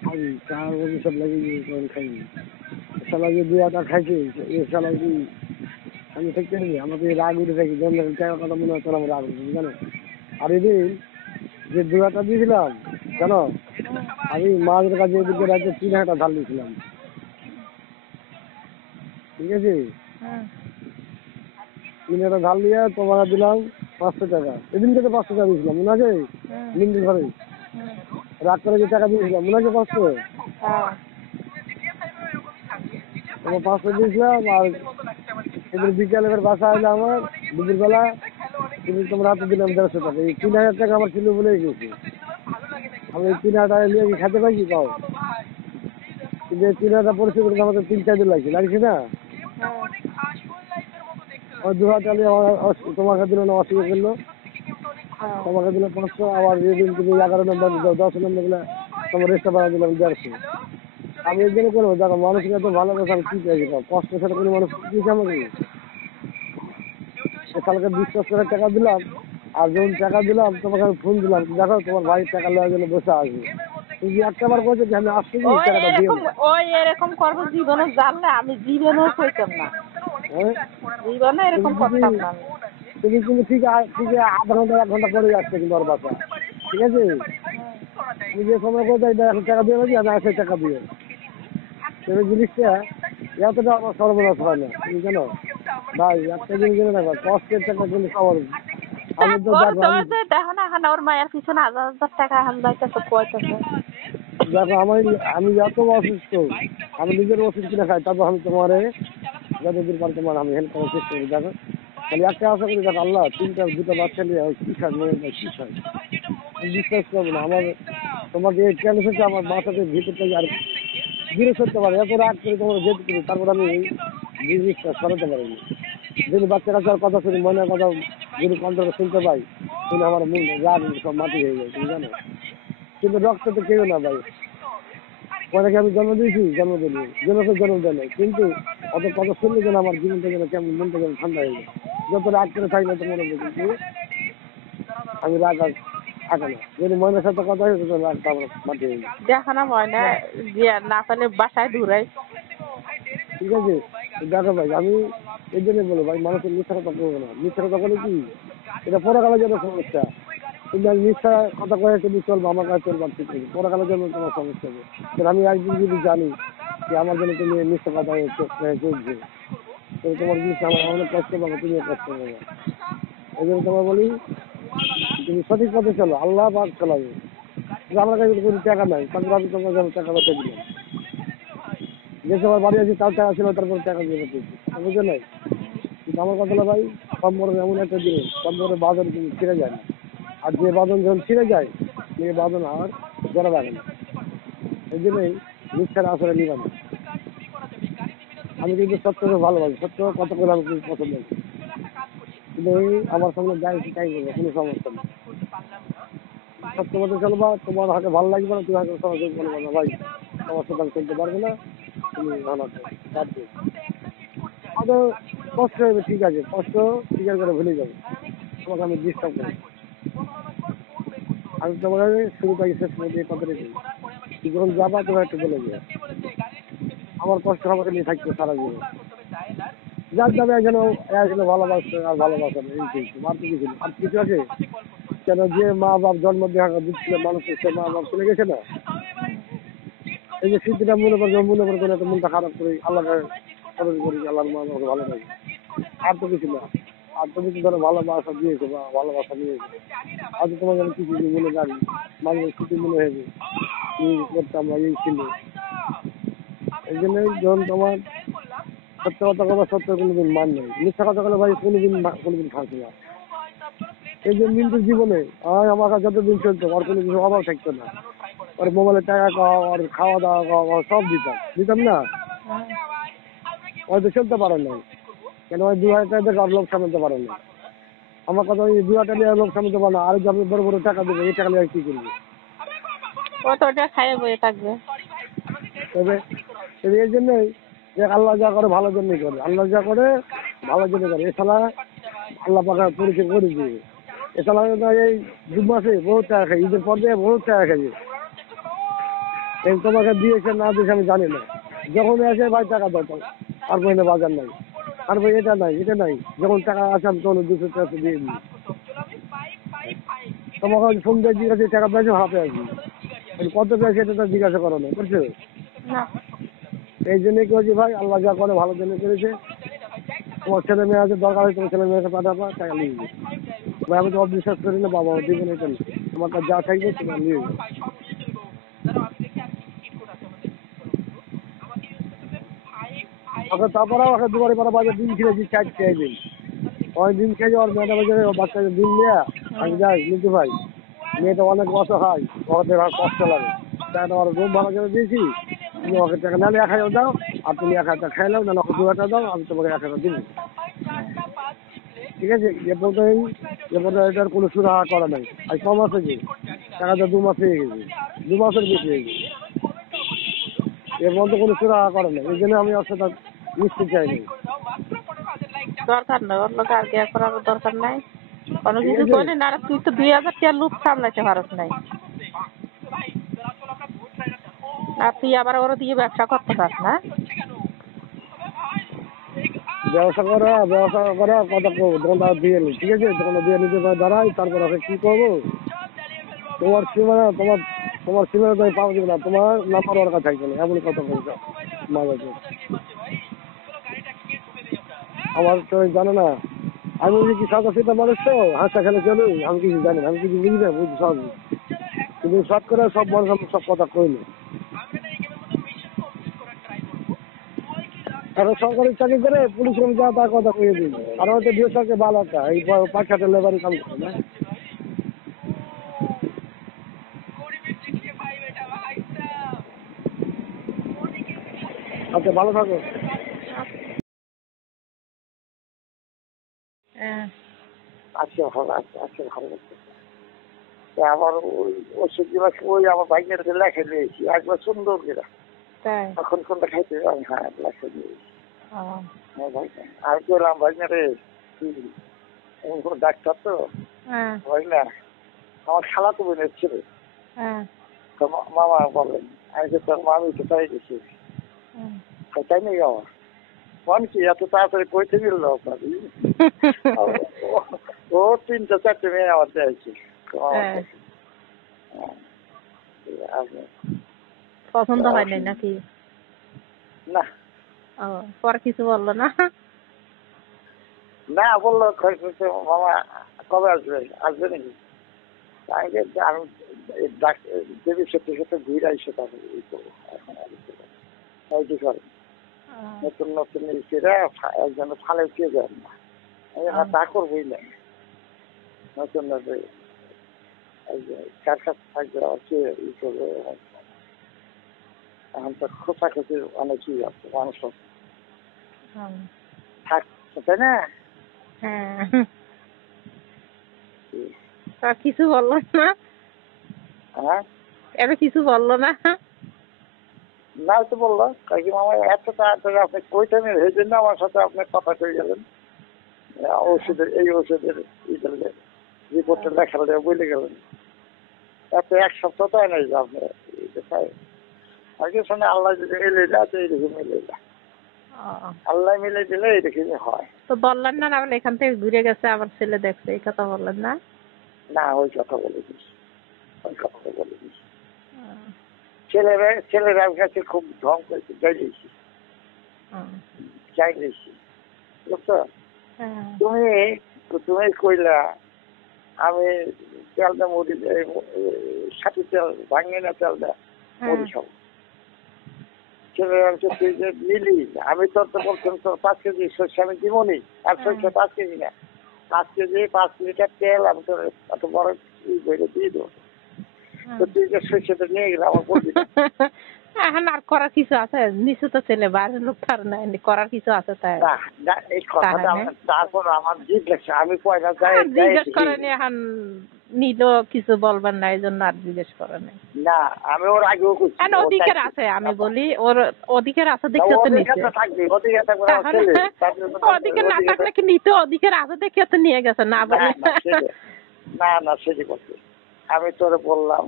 আমি কার ওই সব লাগিয়ে খাইনি। শালা যে 2 আটা খাইছে, এ শালা কি আমি থাকতে পারি? আমাকে রাগ উঠে থাকি, যখন টাকা কথা মনে হয় তখন আমার রাগ উঠে, জানো। আর এদিন যে 2 আটা দিয়েছিলাম, জানো, আমি মাঝের কাছে এদিকে রাতে 3 আটা ধার দিয়েছিলাম, ঠিক আছে। 3 আটা ধার দিয়ে তোমার দিলাম 500 টাকা। এদিনকে তো 500 টাকা দিয়েছিলাম, মনে আছে? লিঙ্কের ঘরে রাগ করে যে টাকা দিয়েছিলাম, মনে আছে? 500 তোমার 500 দিয়েছিলাম। আর এদের বিকেলে এবার বাসা আসলে আমার দুপুরবেলা, কিন্তু তোমার হাতে দিলাম 150 টাকা। এই 3,000 টাকা আমার ছিল বলে গেছে। আমি এই 3 আটা নিয়ে কি খেতে পাইছি পাও? কিন্তু এই 3 আটা পরিস্থিতি করতে আমাকে 3-4 দিন লাগছে না। ওই 2 আটা নিয়ে আমার তোমাকে দিল না, অসুবিধা করলো। তোমাকে দিলে 500, আবার যেদিন তুমি 11 নম্বর 10 নম্বর গুলা তোমার রেস্টটা বাড়া দিলাম 150। আমি এই জন্য করবো, দেখো মানুষকে এত ভালোবাসা আমি কি চাইছি, কষ্ট ছাড়া কোনো মানুষ দিয়েছে আমাকে। কালকে বিশ্বাস করে টাকা দিলাম, আর যখন টাকা দিলাম তোমাকে আমি ফোন দিলাম, দেখো তোমার ভাই টাকা নেওয়ার জন্য বসে আসবে। তুমি একটা বার বলছো যে আমি আসছি, কি টাকাটা দিয়ে ওই এরকম করবো জীবনে জানলে আমি জীবনেও কইতাম না, জীবনে এরকম করতাম না আমি। তুমি কিন্তু ঠিক ঠিক আধা ঘন্টা 1 ঘন্টা পরে আসছে কিন্তু ওর বাসা, ঠিক আছে। তুমি যে সময় করে এখন টাকা দিয়ে পারছি, আমি আসে টাকা দিয়ে সেই জিনিসটা এতটা আমার সর্বনাশ হয় না, তুমি জানো ভাই। একটা জিনিস জেনে রাখো, কষ্টের টাকা কিন্তু সবার। আমি তো দেখো না এখন ওর মায়ের পিছনে 1,000 টাকা এখন যাইতেছে কইতেছে। দেখো আমি এত অসুস্থ, আমি নিজের ওষুধ কিনে খাই, তারপর আমি তোমার যতদিন পারি তোমার আমি হেল্প করার চেষ্টা করি। দেখো খালি একটা আশা করি, দেখো আল্লাহ 2টা বাচ্চা নিয়ে কি খায় কি খায় বিশ্বাস করবো না। আমার তোমাকে এই টেনশনটা আমার মাথাতে ভিতর থেকে আর দূরে সরতে পারে, এত রাগ করে তোমার যেতে করি, তারপর আমি এই জিনিসটা সরাতে পারিনি। যদি বাচ্চা কাচ্চার কথা শুনি, মনের কথা যদি কন্ট্রোলে শুনতে পাই, শুনে আমার মন রাগ সব মাটি হয়ে যায়, তুমি জানো। কিন্তু রক্ত তো কেউ না ভাই, পরে আমি জন্ম দিয়েছি, জন্ম দিলি জন্মকে জন্ম দেয় নাই, কিন্তু অত কথা শুনলে যেন আমার জীবনটা যেন কেমন, মনটা যেন ঠান্ডা হয়ে যায়। যত রাগ করে থাকলে তো মনে হয়, কিন্তু আমি রাগ আর থাকে না। যদি মনের সাথে কথা হয়েছে তো রাগটা আমার মাটি হয়ে যায়। দেখো না ময়না দিয়ে না পেলে বাসায় দূরাই। ঠিক আছে, দেখো ভাই, আমি এই জন্যই বলো ভাই, মানুষের মিথ্যা কথা বলবো না। মিথ্যা কথা বলে কি, এটা পরকালের জন্য সমস্যা। কিন্তু আমি মিথ্যা কথা কয়ে তুমি চলবো, আমার কাছে চলবো, ঠিক আছে, পরকালের জন্য তোমার সমস্যা হবে। আমি একদিন যদি জানি যে আমার জন্য তুমি মিথ্যা কথা চলছে, তো তোমার জিনিসটা আমার অনেক কষ্ট পাবো, তুমিও কষ্ট পাবো। এই জন্য তোমার বলি, তুমি সঠিক পথে চলো, আল্লাহ পাক চালাবে। আমার কাছে কোনো টাকা নাই, তারপর আমি তোমার জন্য টাকা পয়সা দিলাম, দেশে আমার বাড়ি আছে, তার টাকা ছিল, তারপর টাকা দিয়ে দিয়েছি, বুঝে নাই। কিন্তু আমার কথা হলো ভাই, সম্পর্ক এমন একটা জিনিস, সম্পর্কের বাঁধন কিন্তু ছিঁড়ে যায় না। আর যে বাঁধন যখন ছিঁড়ে যায়, সেই বাঁধন আর জোড়া লাগে না। এই জন্যই মিথ্যার আসলে নিবা না। আমি কিন্তু সত্যকে ভালোবাসি, সত্য কথা করে আমি খুব পছন্দ করি। কিন্তু এই আমার সঙ্গে যাই তাই করবে, কোনো সমস্যা নেই। সত্য মতো চলবা, তোমার হাতে ভালো লাগবে না, তুমি হাতে সবার সাথে বলবো না ভাই তোমার সাথে আমি চলতে পারবো না, তুমি ভালো বাদ দিও। হয়তো কষ্ট হবে, ঠিক আছে, কষ্ট স্বীকার করে ভুলে যাবে, তোমাকে আমি ডিস্টার্ব করি। আমি তোমাকে শুরু থেকে শেষ পর্যন্ত এই কথাটাই বলি, তুমি যখন যাবা তোমার একটু বলে যাবে, আমার কষ্ট আমাকে নিয়ে থাকতে সারা জীবন। যার যাবে এখানে ভালোবাসতে আর ভালোবাসা নেই, এই কিছু আর তো কিছু নেই। আর কিছু আছে কেন? যে মা বাপ জন্ম দেওয়া দিচ্ছিল মানুষের, সে মা বাপ চলে গেছে না, এই যে স্মৃতিটা মনে করে করে একটা মনটা খারাপ করি, আল্লাহকে খরচ করি, আল্লাহর মা বাবাকে ভালো লাগে, আর তো কিছু না। আর তুমি তো ধরো ভালোবাসা দিয়েছো বা ভালোবাসা নিয়েছো, হয়তো তোমাকে আমি কিছু মনে রাখি, মাঝে স্মৃতি মনে হয়েছে এই করতাম বা এই ছিল। এই জন্যই যখন তোমার সত্য কথা কথা সত্য কোনোদিন মান নেই, মিথ্যা কথা বলে ভাই কোনোদিন থাকবে না। এই যে মিন্টুর জীবনে আমার কাছে যতদিন চলতো আর কোনো কিছু অভাব থাকতো না, ওর মোবাইলের টাকা খাওয়া, ওর খাওয়া দাওয়া খাওয়া সব দিতাম না, হয়তো চলতে পারে নাই, কেন ওই 2000 টাকা দিয়ে আর লোক সামলাতে পারে না। আমার কথা ওই 2000 টাকা দিয়ে লোক সামলাতে পারে না, আর যে আপনি বড় বড় টাকা দেবেন, এই টাকা নিয়ে কি করবে? কতটা খাইয়ে বয়ে থাকবে। তবে এই জন্যই যে আল্লাহ যা করে ভালোর জন্যই করে, আল্লাহ যা করে ভালোর জন্য করে। এছাড়া আল্লাহ পাকা পরিচয় করে দিয়ে, এছাড়া এই 2 মাসে বহুত টাকা খাই, ঈদের পর দিয়ে বহুত টাকা খাই। এই তোমাকে দিয়েছে না দিয়েছে আমি জানি না, যখন আসে ভাই টাকা দাও, আর বইনে বাজার নাই, আর ভাই এটা নাই এটা নাই, যখন টাকা আসে আমি তখন 200 টাকা দিয়ে দিই। তোমাকে ফোন দিয়ে জিজ্ঞাসা টাকা পেয়েছো, হাতে আসবি, কত পেয়েছে এটা তো জিজ্ঞাসা করো না, বুঝছো? না এই জন্যই কি হচ্ছে ভাই, আল্লাহ যা করে ভালোর জন্য করেছে। তোমার ছেলে মেয়ে আছে, দরকার হয় তোমার ছেলে মেয়েকে পাঠাবা, টাকা নিয়ে যাবে। ভাই আমি তো অবিশ্বাস করি না, বাবা দিবেন এটা না, তোমার কাছে যা থাকবে সেটা নিয়ে যাবে। ওকে তারপরে ওকে দুবারে পরে বাজে ডিম খেয়েছি, 4 খেয়ে দিন, অনেক ডিম খেয়েছি, ওর মেয়েটা বাজে বাচ্চাকে ডিম দেয়া, আমি যাই নিতে ভাই, মেয়েটা অনেক অসহায়, ওদের কষ্ট লাগে, টাকাটা ওর রুম ভাড়া করে দিয়েছি, তুমি ওকে টাকা নাহলে 1000 দাও, আর তুমি 1000 টাকা খেয়ে নাও, নাহলে ওকে 2000 দাও, আমি তোমাকে 1000 দিব, ঠিক আছে? এরপরে এটার কোনো সুরাহা করা নাই। আর 6 মাস হয়েছে, টাকাটা 2 মাস হয়ে গেছে, 2 মাসের বেশি হয়ে গেছে, এর মধ্যে কোনো সুরাহা করে নাই। এই জন্য আমি ওর সাথে মিশতে চাই নাই। দরকার নাই, ওর লোক আর বিয়ে করার দরকার নাই। কোনো ঠিক কিছু আছে? করলি না, আর তুই তো 2000 টাকা লুপ সামলাইতে পারস নাই, আর তুই আবার ওরা দিয়ে ব্যবসা করতে পারস না। ব্যবসা করা কথা কবো, দোকানটা দিয়ে নি, ঠিক আছে? দোকানটা দিয়ে নিতে দাঁড়াই, তারপর ওকে কি করবো? তোমার সীমানা তোমার সীমানা তুমি পাবো না, তোমার নাম্বার ওর কাছে থাকবে না, এমনই কথা বলছো মা বাবা। আমার তো জানো না, আমি বুঝি কি সাদা সিধা মানুষ তো, হাসা খেলে চলে, আমি কিছু জানি না, আমি কিছু বুঝি না, বুঝি সব, কিন্তু সব করে সব মানুষ আমি সব কথা কইনি। এখন সরকারি চাকরি করে পুলিশ যা তার কথা কয়ে দিই, আর হয়তো ডিএসআরকে ভালো একটা এই 5-6 লেবারই কাম করে না। আচ্ছা ভালো থাকো। হ্যাঁ আজকে ভালো আছে, আজকে ভালো লাগছে। আমার ওই ওষুধ দিবস ওই আমার ভাইয়ের লেখে নিয়েছি একবার সুন্দর করে, তাই এখন কোনটা খাইতে আমি হ্যাঁ লেখে নিয়েছি। ও হ্যাঁ ভাই, আমি বললাম ভাইনারে এমন কোনো ডাক্তার তো হ্যাঁ ভাই না, আমার খালা তো বোনের ছিল, হ্যাঁ তো মামা বললেন, আমি তো তোর মামি তো তাই গেছি, তাই নেই আমার মন কি এত তাড়াতাড়ি কইতে গেল আপনার, ও 3-4 মেয়ে আমার চাইছে পছন্দ হয় নাই নাকি? না ও পরে কিছু বললো না? না বললো মামা কবে আসবে আসবে নাকি, আমি দেবীর সাথে ঘুরে আসছে, তারপরে এই করবো এখন আর কি করে। নতুন নতুন এসেরা একজন ফালে কে যান না তা করবই না নতুন নতুন কার কাছে থাকবে কে ই করবে এখন তো খোঁচাখুচি অনেকই আছে মানুষ থাকছে তাই না? হ্যাঁ কিছু বললো না? হ্যাঁ এবার কিছু বললো না? না তো বললো কাকি মামা এত তাড়াতাড়ি আপনি কইতে নেই এই জন্য আমার সাথে আপনি কথা কয়ে গেলেন ওষুধের এই ওষুধের রিপোর্টটা দেখালে বলে গেলেন এত এক সপ্তাহ তো নাই যে আপনি আগে শোনে আল্লাহ যদি এলে যা তো এইরকম এলে যা আল্লাহ মিলে দিলে এইরকমই হয়। তো বললেন না বলে এখান থেকে ঘুরে গেছে আবার ছেলে দেখছে এই কথা বললেন না? না ওই কথা বলে দিস ওই কথা বলে দিস ছেলেরা কাছে খুব ঢং করেছে যাই দিয়েছি যাই দিয়েছি বুঝছো তুমি কইলা আমি তেলটা মুড়ি সাথে তেল ভাঙে না তেলটা মুড়ি খাবো ছেলেরা তুই যে নিলি আমি তোর তো বলতাম তোর 5 কেজি শস্য আমি দিবনি আর শস্য 5 কেজি না 5 কেজি 5 লিটার তেল আমি তোর এত বড় বইটা দিয়ে দেবো তো তুই যে শস্যটা নিয়ে গেলে আমার বলবি এখন আর করার কিছু আছে নিচু তো ছেলে বাইরের লোক তার নাই করার কিছু আছে তাই না এই কথাটা তারপর আমার জিদ লাগছে আমি পয়সা চাই জিজ্ঞেস করেনি এখন নিল কিছু বলবেন না এই জন্য আর জিজ্ঞেস করে নাই না আমি ওর আগেও করছি অধিকার আছে আমি বলি ওর অধিকার আছে দেখে তো নিচ্ছে অধিকার না থাকলে কি নিতে অধিকার আছে দেখে তো নিয়ে গেছে না বলে না সেটি করছি আমি তোরে বললাম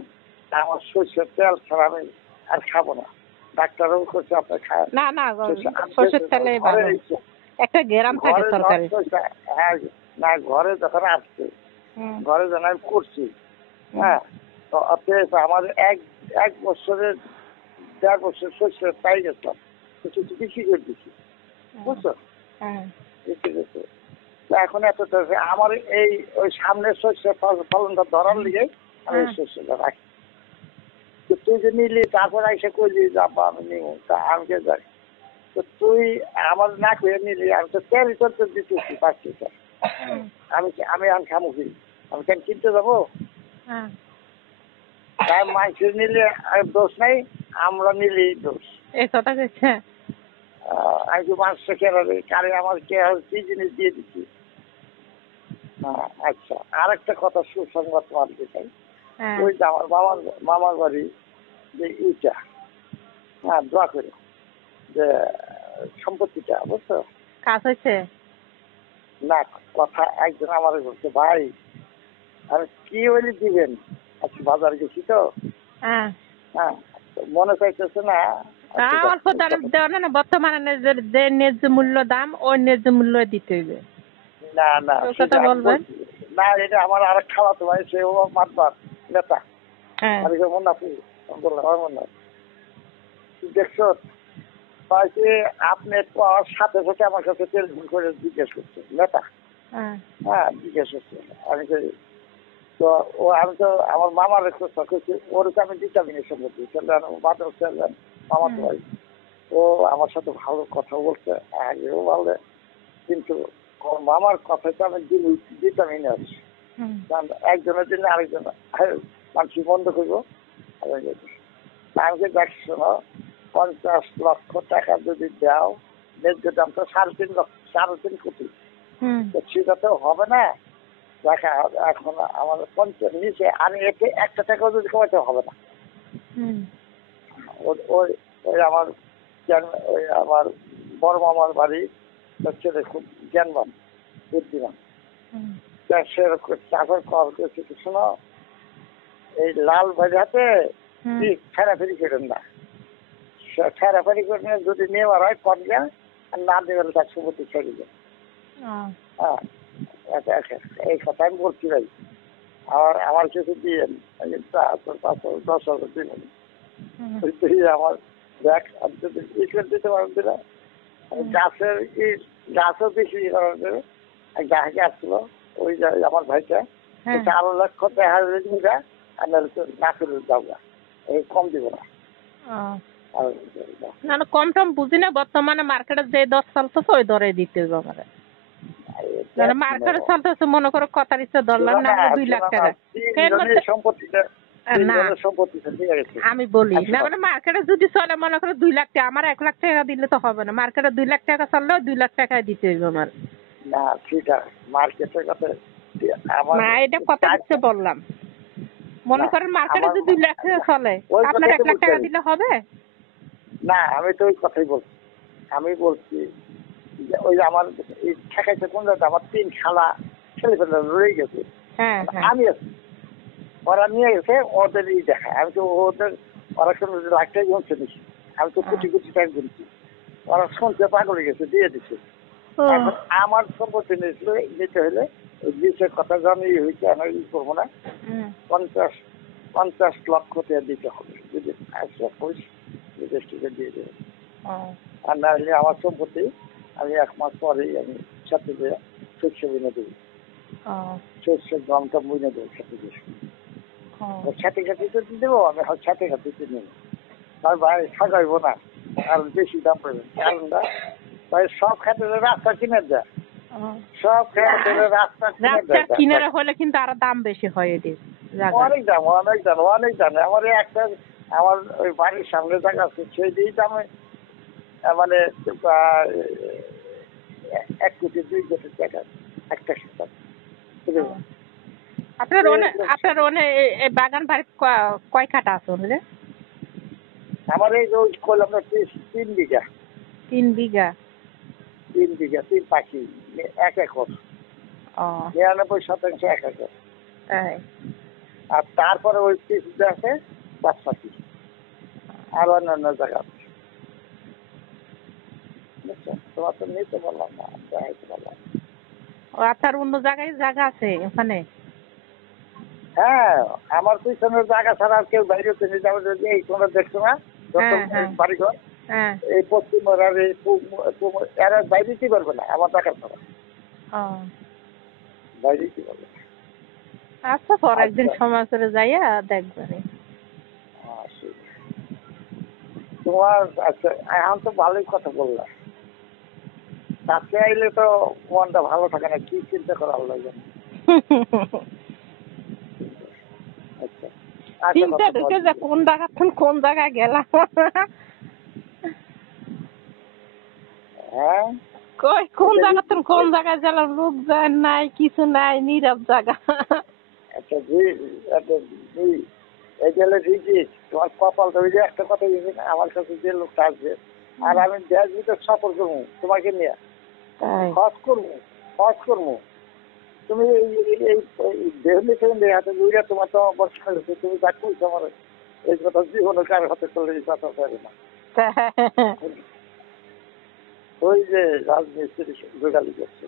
আমার সরষের তেল ছাড়া আমি আর খাবো না ডাক্তারও করছে আপনি খায় না সরষের তেলে একটা গ্রাম থাকে সরকারি হ্যাঁ না ঘরে যখন আসছে ঘরে যখন আমি করছি হ্যাঁ তো আমাদের এক বছরের 1.5 বছর সরষে পাই গেছিলাম কিছু বেশি করে দিচ্ছি বুঝছো বেশি গেছে এখন এত আমার এই ওই সামনের শস্য ফলনটা ধরার লিগে আমি শস্যটা রাখি তুই যে নিলি তারপর এসে করলি যাবো আমি নিব তা আমি কে যাই তো তুই আমার না করে নিলি আমি তো তেল তো দিতেছি 5 লিটার আমি এখন খামো কি আমি কেন কিনতে যাবো তাই মাংস নিলে দোষ নাই আমরা নিলি দোষ এই কথা কইছে আমি তো মাংসটা কেনাবে কারে আমার কে কি জিনিস দিয়ে দিচ্ছি আচ্ছা আর একটা কথা সুসংবাদ মানতে চাই ওই যে আমার মামার বাড়ি যে ইটা দোয়া করে যে সম্পত্তিটা বুঝছো কাজ হয়েছে না কথা একজন আমার বলছে ভাই আর কি বলে দিবেন আজকে বাজার গেছি তো হ্যাঁ মনে চাইতেছে না অল্প দাম দেওয়া না বর্তমানে যে ন্যায্য মূল্য দাম ওই ন্যায্য মূল্য দিতে হবে না কথা বলবেন না এটা আমার আরেক খাওয়াতো ভাই সে মাতবার নেতা মুন্নাফি বললাম আমার মনে দেখছো আপনি পাওয়ার সাথে সাথে আমার কাছে টেলিফোন করে জিজ্ঞেস করছে নেতা জিজ্ঞেস করছে আমি তো ও আমি তো আমার মামার করছি ওর আমি ডিটারমিনেশন সম্পত্তি বাদল ছিলেন মামা তো ভাই ও আমার সাথে ভালো কথা বলছে আগেও বলে কিন্তু মামার কথাটা আমি ডিটারমিনে আছি একজনের জন্য আরেকজন মানুষ বন্ধ করবো আমি দেখছো 50 লক্ষ টাকা যদি দাও ন্যায্য দাম তো 3.5 কোটি সেটা তো হবে না দেখা এখন আমাদের 50 নিচে আমি এতে 1 টাকাও যদি কমাতে হবে না ওই আমার বড় মামার বাড়ি ছেলে খুব জ্ঞানবান বুদ্ধিমান সেরকম চাকর কল করছে শোনো এই লাল বাজাতে ফেরাফেরি করেন না ফেরাফেরি করে যদি নেওয়ার হয় করবে আর না দেবেন তার সম্পত্তি ছেড়ে দেবে এই কথা আমি বলছি ভাই আমার কিছু দিয়ে 10,000 দিন আমার দেখ ই করে দিতে পারেন দিলে গাছও বেশি করার দেবে গাছে আসছিল ওই যে আমার ভাইটা 4 লক্ষ টাকা দিবা আর না করে যাবো এই কম দিব না আলহামদুলিল্লাহ। না না, কম টম বুঝি না, বর্তমানে মার্কেটে যে দর চলতেছে ওই দরে দিতে হবে আমার। না মার্কেটে চলতেছে মনে করো কথার ইচ্ছা ধরলাম না 2 লাখ টাকা সম্পত্তিটা না সম্পত্তিটা দিয়ে গেছে। আমি বলি না, মানে মার্কেটে যদি চলে মনে করো 2 লাখ টাকা, আমার 1 লাখ টাকা দিলে তো হবে না, মার্কেটে 2 লাখ টাকা চললেও 2 লাখ টাকায় দিতে হইবে আমার। না ঠিক আছে, মার্কেটের কথা আমার না এটা কথা দিচ্ছে বললাম, মনে করেন মার্কেটে যদি 2 লাখ টাকা চলে ওই আপনার কথাই 1 লাখ টাকা বলছি। দিলে হবে? না আমি তো ওই কথাই বলছি, আমি বলছি যে ওই যে আমার এই ঠেকাইতে কোন জায়গায় আমার 3 শালা ছেলে পেলে রয়ে গেছে, হ্যাঁ হ্যাঁ আমি আছি, ওরা নিয়ে গেছে ওদের দেখায়, আমি তো ওদের ওরা কোনো লাখ টাকা গুনছে নিছি, আমি তো কোটি কোটি টাকা গুনছি, ওরা শুনছে পাগল হয়ে গেছে দিয়ে দিচ্ছে। এখন আমার সম্পত্তি নিতে হলে জিনিসের কথা জানি হয়েছে, আমি ই করবো না, 50 লক্ষ টাকা দিতে হবে, যদি বিদেশ থেকে দিয়ে দেবে। আর না হলে আমার সম্পত্তি আমি 1 মাস পরেই আমি সাথে শস্য বিনে দেবো, শস্যের দামটা বুঝে দেবো সাথে সাথে খাতিতে দেবো, আমি সাথে খাতিতে নেবো, আর ভাই সাজাইবো না, কারণ বেশি দাম পড়বে, কারণটা ভাই সব ক্ষেত্রে রাস্তা কিনে দেয়, সব ক্ষেত্রে রাস্তা কিনারা হলে কিন্তু আরো দাম বেশি হয় এদের, অনেক দাম অনেক দাম অনেক দাম। আমার একটা আমার ওই বাড়ির সামনে জায়গা আছে, সেই দিয়ে দামে মানে 1 কোটি 2 কোটি টাকা একটা সাথে। আপনার এই বাগান বাড়ি কয় কাঠা আছে বুঝলে? আমার এই যে করলাম 3 বিঘা। 3 বিঘা? 3 বিঘা 3 পাখি 1 একর। 99% 1 একর। আর তারপরে ওই পিসটা আছে বাদবাকি আর অন্যান্য জায়গা আছে। তোমার তো নিতে বললাম না, দেখাইতে বললাম। আপনার অন্য জায়গায় জায়গা আছে ওখানে? হ্যাঁ আমার পিছনের জায়গা ছাড়া আর কেউ বাইরে নিয়ে যাবে, যদি এই তোমরা দেখছো না বাড়িঘর, এই পশ্চিম এরা বাইরে দিতে পারবে না আমার জায়গা ছাড়া, বাইরে দিতে পারবে না। আচ্ছা পর একদিন সময় করে যাইয়া দেখবেন। তোমার আচ্ছা এখন তো ভালোই কথা বললাম, কাছে আইলে তো মনটা ভালো থাকে না, কি চিন্তা করা ভালো লাগে। চিন্তা ঢুকে যে কোন জায়গা কোন জায়গায় গেলাম, হ্যাঁ কই কোন জায়গা কোন জায়গায় গেলাম, লোকজন নাই কিছু নাই, নীরব জায়গা। আচ্ছা এই গেলে ঠিকই তোমার কপালটা ওই যে একটা কথা আমার কাছে যে লোকটা আসবে আর আমি দেশ ভিতর সফর করবো তোমাকে নিয়ে, খরচ করবো তুমি এই দেহলি থেকে হাতে বুঝে তোমার তো বর্ষা হয়েছে, তুমি যা করছো আমার এই কথা জীবনে কার হাতে করলে এই কথা পারে না। ওই যে রাজমিস্ত্রি যোগালি করছে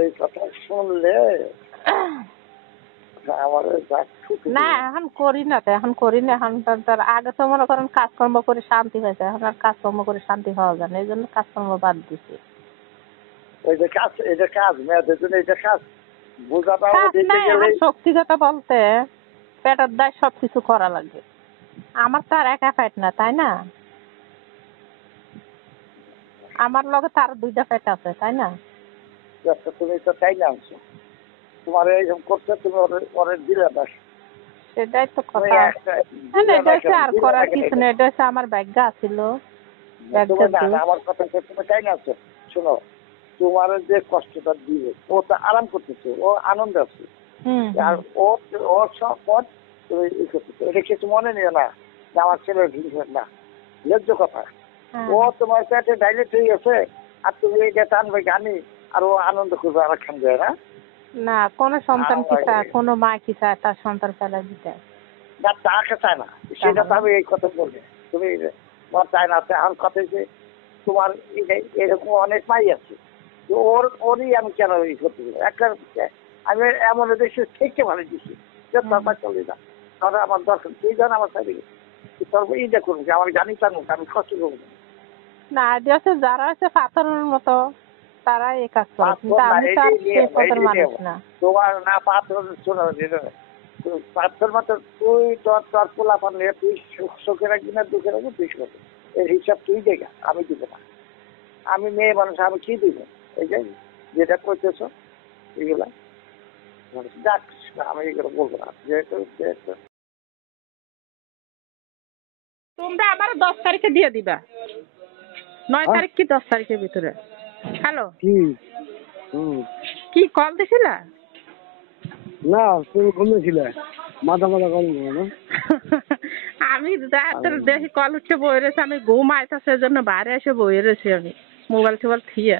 এই কথা শুনলে আমার না এখন করি না তো, এখন করি না, এখন তার আগে তো মনে করেন কাজকর্ম করে শান্তি হয়েছে, এখন আর কাজকর্ম করে শান্তি হওয়া যায় না, এই জন্য কাজকর্ম বাদ দিছি। এটা কাজ মেয়েদের জন্য, এটা কাজ বোঝাটা সত্যি কথা বলতে পেটের দায় সবকিছু করা লাগে, আমার তো আর একা পেট না তাই না, আমার লগে তার 2টা পেট আছে তাই না। তুমি তো তাই না আনছো, তোমার এইরকম করছে তুমি ওরে দিলে না, সেটাই তো কথা। আর করার কিছু নেই, এটা হচ্ছে আমার ভাগ্য ছিল। আমার কথা তুমি তাই না আছো, শোনো তোমার যে কষ্টটা দিবে ও তো আরাম করতেছে, ও আনন্দ আছে, আর ওর সব পথ তুমি ই করতেছো, এটা কিছু মনে নিও না যে আমার ছেলে না ন্যায্য কথা। ও তোমার কাছে ডাইলেট হয়ে গেছে আর তুমি এইটা টানবে গানি আর ও আনন্দ করবে আর খান যায় না। না কোন সন্তান কি চায়, কোন মা কি চায় তার সন্তান ফেলা দিতে না, তাকে চায় না, সেটা তো আমি এই কথা বলবো, তুমি তোমার চায় না। এখন কথা যে তোমার এরকম অনেক মাই আছে, ওরই আমি কেন ই করতে একটা আমি এমন দেশে থেকে ভালো দিচ্ছি যে বাবা চলে না, তাহলে আমার দরকার তুই জান আমার সাথে তোর ইটা করবো আমার জানি জানুক আমি কষ্ট করবো না, যারা আছে পাথরের মতো তারা এই কাজ করে, কিন্তু আমি তো আর সেই পথের মানুষ না। তোমার না পাথর শোনো পাঁচটার মাত্র তুই তোর পোলা পারলে তুই চোখে রাখবি না দুঃখে রাখবি তুই করবি, এর হিসাব তুই দেখা, আমি দিব না। আমি মেয়ে মানুষ, আমি কি দিব? এই যে যেটা করতেছ এগুলা যাক, আমি এগুলো বলবো না। যেহেতু তোমরা আমার 10 তারিখে দিয়ে দিবা, 9 তারিখ কি 10 তারিখের ভিতরে। হ্যালো, কি? হুম। কি কল দিছিলা? না, তুমি ঘুমিয়েছিলে, মাথা মাথা কল না। আমি রাতের দেখি কল উঠে বই রয়েছে, আমি ঘুম আইতা সেজন্য বাইরে এসে বই রয়েছি আমি মোবাইল টোবাইল থিয়ে।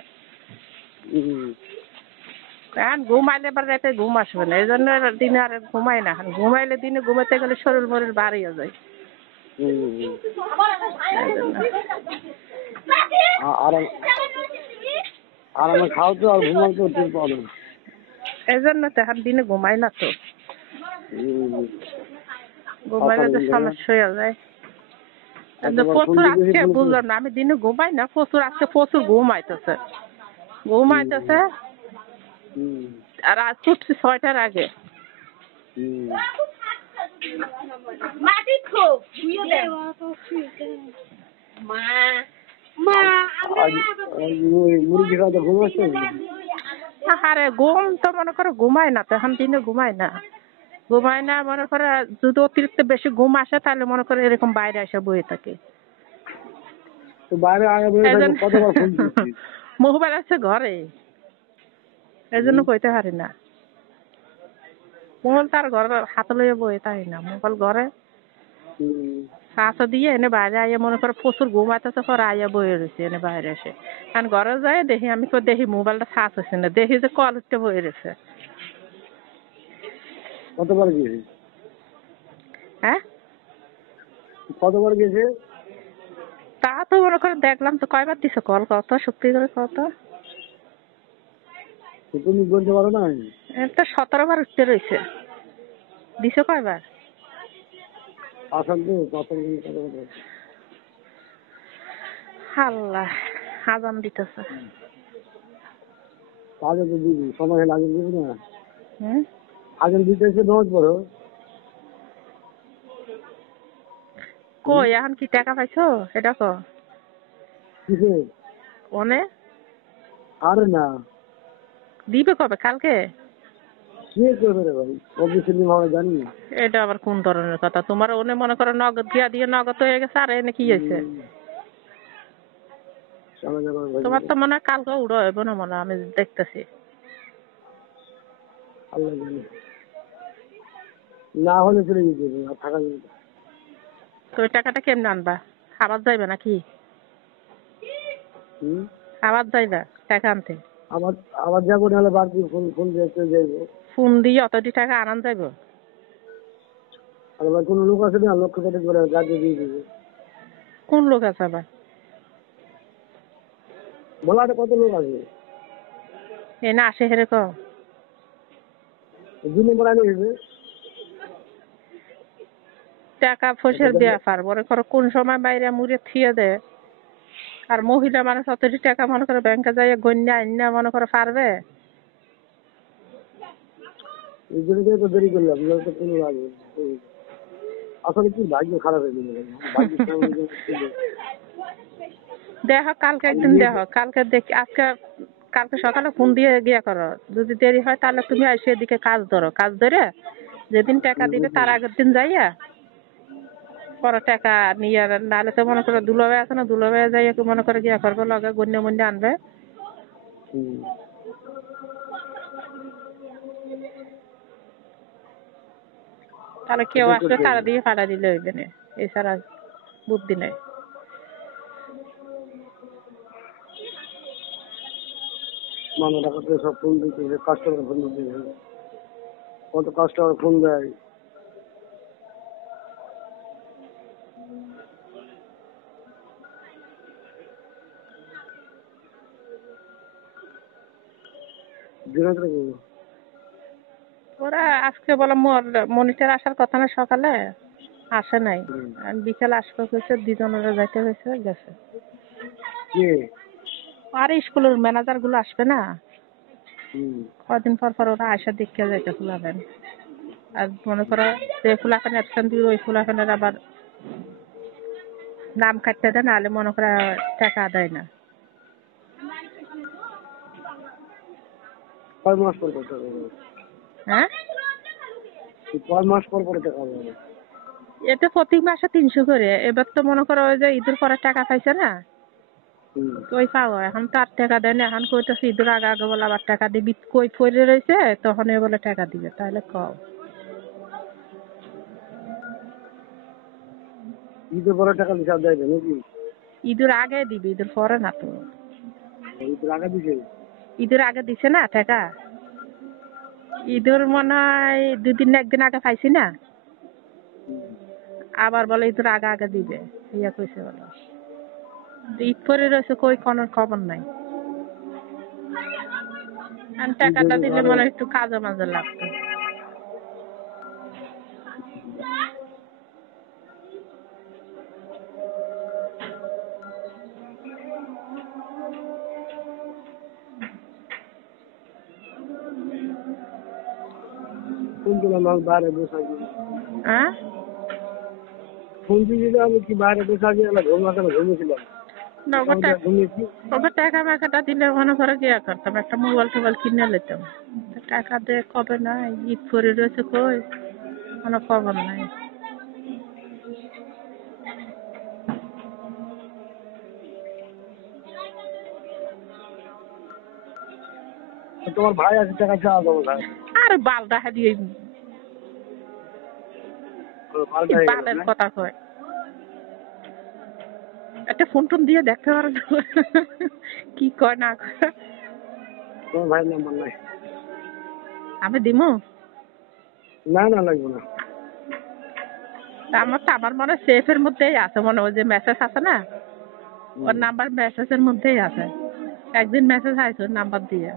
এখন ঘুমাইলে এবার রাতে ঘুম আসবে না, এই জন্য দিনে আর ঘুমাই না। ঘুমাইলে দিনে ঘুমাইতে গেলে শরীর মরির বাড়িয়ে যায়। আর আমার খাও তো আর ঘুমাও তো টের পাবো না। এই জন্য তো এখন দিনে ঘুমাই না তো, ঘুমাইলে তো সমস্যা হয়ে যায়। প্রচুর আজকে বুঝলাম না, আমি দিনে ঘুমাই না, প্রচুর আজকে প্রচুর ঘুমাইতেছে। আর আজ উঠছি 6টার আগে। মুরগি খাওয়া ঘুম আসছে? আরে ঘুম তো মনে করো ঘুমাই না তো, এখন দিনে ঘুমাই না, ঘুমাই না। মনে করো যদি অতিরিক্ত বেশি ঘুম আসে তাহলে মনে করো এরকম বাইরে এসে বয়ে থাকে। তো বাইরে কতবার ফোন করছি, মোবাইল আছে ঘরে, এই জন্য কইতে পারি না। মোবাইল তার ঘরে হাতে লইয়া বয়ে তাই না, মোবাইল ঘরে কাছে দিয়ে এনে বাইরে আইয়া মনে করো প্রচুর ঘুম আইতেছে, পরে আইয়া বয়ে রয়েছে এনে বাইরে এসে। কারণ ঘরে যায় দেখি, আমি তো দেখি মোবাইলটা সার্চ হচ্ছে না, দেখি যে কল উঠতে বয়ে রয়েছে। কতবার গিয়েছে? হ্যাঁ, কতবার গেছে? তা তো মনে করে দেখলাম তো। কয়বার দিছো কল, কত সত্যি করে কত? তুমি বলতে পারো না? তো 17 বার উঠতে রয়েছে। দিছো কয়বার? আসাম তো আল্লাহ, আজান দিতেছে। আগে তো দিবি, সময় হলে আগে দিবি না। হুম, আগে দিতে এসে নামাজ পড়ো। কই এখন কি টাকা পাইছো এটা কো? কিসে? ওনে আরে না, দিবে কবে? কালকে? কে করবে রে ভাই, অফিসে নিয়ে ভাবে জানি। এটা আবার কোন ধরনের কথা? তোমার ওনে মনে করো নগদ দিয়া দিয়ে নগদ হয়ে গেছে, আর এনে কি হয়েছে? তোমার তো মনে হয় কালকে উড়ো হইব না মনে হয়, আমি দেখতেছি। আল্লাহ জানে, না হলে চলে যেতে হবে, আর থাকা যাবে না। তো ওই টাকাটা কেমনে আনবা? আবার যাইবে নাকি? আবার যাইবা টাকা আনতে? আবার আবার যাবো, নাহলে বাড়তি ফোন ফোন দিয়ে চলে যাইবো। ফোন দিয়ে অতটি টাকা আনান যাইব? আর ভাই কোনো লোক আছে না, লক্ষ টাকা করে গাড়ি দিয়ে দিবে। কোন লোক আছে আবার? বলাটা কত লোক আছে? এনে আসে হেরে ক 2 নম্বর আনি হয়েছে। টাকা ফসল দেওয়া পার মনে করো কোন সময় বাইরে মুড়ে থিয়ে দেয়। আর মহিলা মানুষ অতটি টাকা মনে করো ব্যাংকে যাইয়া গণ্যা আইনা মনে করো পারবে? এই জন্য তো দেরি করলাম, তো কোনো লাগে আসলে কি ভাগ্য খারাপ হয়ে গেল। দেখো কালকে একদিন দেখো, কালকে দেখি আজকে কালকে সকালে ফোন দিয়ে গিয়া করো, যদি দেরি হয় তাহলে তুমি এসে এদিকে কাজ ধরো, কাজ ধরে যেদিন টাকা দিবে তার আগের দিন যাইয়া পরে টাকা নিয়ে, নাহলে তো মনে করো দুলাভাই আছে না, দুলাভাই যাইয়া মনে করে গিয়া করবো, লগে গণ্য মন্যে আনবে। তাহলে কেউ আসলে তারা দিয়ে ফাটা দিলে হইবে না, এছাড়া বুদ্ধি নেই। মামা টাকা সব ফোন দিতে, কাস্টমার ফোন দিতে, কত কাস্টমার ফোন দেয়। ওরা আজকে বলে মনিটর আসার কথা না, সকালে আসে নাই, বিকেল আসবে হয়েছে, 2 জনেরা যাইতে হয়েছে গেছে। আর স্কুলের ম্যানেজার গুলো আসবে না, কদিন পর পর ওরা আসা দেখে যাইতে খুলাবেন। আর মনে করো যে ফুলাখানে অ্যাবসেন্ট দিবে ওই ফুলাখানের আবার নাম কাটতে দেয়, নাহলে মনে করো টাকা দেয় না। কয় মাস পর করতে হবে? হ্যাঁ, কয় মাস পর পরে টাকা পাবে? এটা প্রতি মাসে 300 করে। এবার তো মনে করো ওই যে ঈদের পরে টাকা পাইছে না, তো ওই পাবো। এখন তো আর টাকা দেয় না, এখন কইতেছে ঈদের আগে আগে বলে আবার টাকা দিবি, কই পড়ে রয়েছে তখন বলে টাকা দিবে। তাহলে কও ঈদের পরে টাকা দিতে দেয় নাকি? ঈদের আগে দিবি, ঈদের পরে না তো। ঈদের আগে দিছে? ঈদের আগে দিছে না টাকা, ঈদের মনে হয় 2 দিন না 1 দিন আগে পাইছি না, আবার বলে ঈদের আগে আগে দিবে, ইয়া কইছে বলো। ঈদ পরে রয়েছে, কই কোনো খবর নাই। আর টাকাটা দিলে মনে হয় একটু কাজে মাঝে লাগতো। ফোন দিলাম আমি বাইরে বসে আছি। হ্যাঁ, ফোন দিয়ে আমি কি বাইরে বসে আছি, ঘুমিয়েছিলাম। ওকে টাকা মাকাটা দিলে মনে করে কি করতাম, একটা মোবাইল টোবাইল কিনে নিতাম। টাকা দিয়ে কবে নাই, ঈদ পরে রয়েছে, কই কোনো খবর নাই। তোমার ভাই আছে টাকা চাওয়া দেবো ভাই। আর বালটা হারিয়ে বালের কথা কয়। একটা ফোন টোন দিয়ে দেখতে পারো কি কয় না কয়। তোমার ভাইয়ের নাম্বার নাই? আমি দিমু? না না, লাগবে না। আমার মনে হয় সেফের মধ্যেই আছে, মনে ওই যে মেসেজ আছে না, ওর নাম্বার মেসেজের মধ্যেই আছে। একদিন মেসেজ আইছে ওর নাম্বার দিয়ে।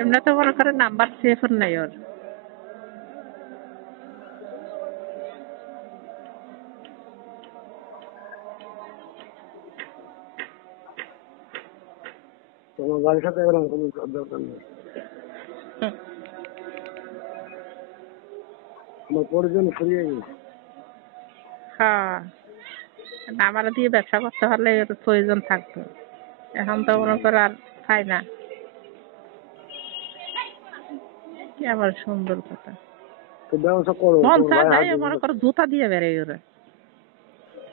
এমনি তো মনে করে নাম্বার সেফ নাই ওর। তোমার বাড়ির সাথে এরকম কোনো দরকার নেই। আমার পরিজন ফুরিয়ে গেছে। হ্যাঁ, আমার দিয়ে ব্যবসা করতে হলে এর প্রয়োজন থাকতো। এখন তো মনে করে আর পাই না। কি আবার সুন্দর কথা। তো ব্যবসা করো, মন তোমার চায় ভাই যাই হাত মনে ধরে। করো জুতা দিয়ে বেড়াই ওরা,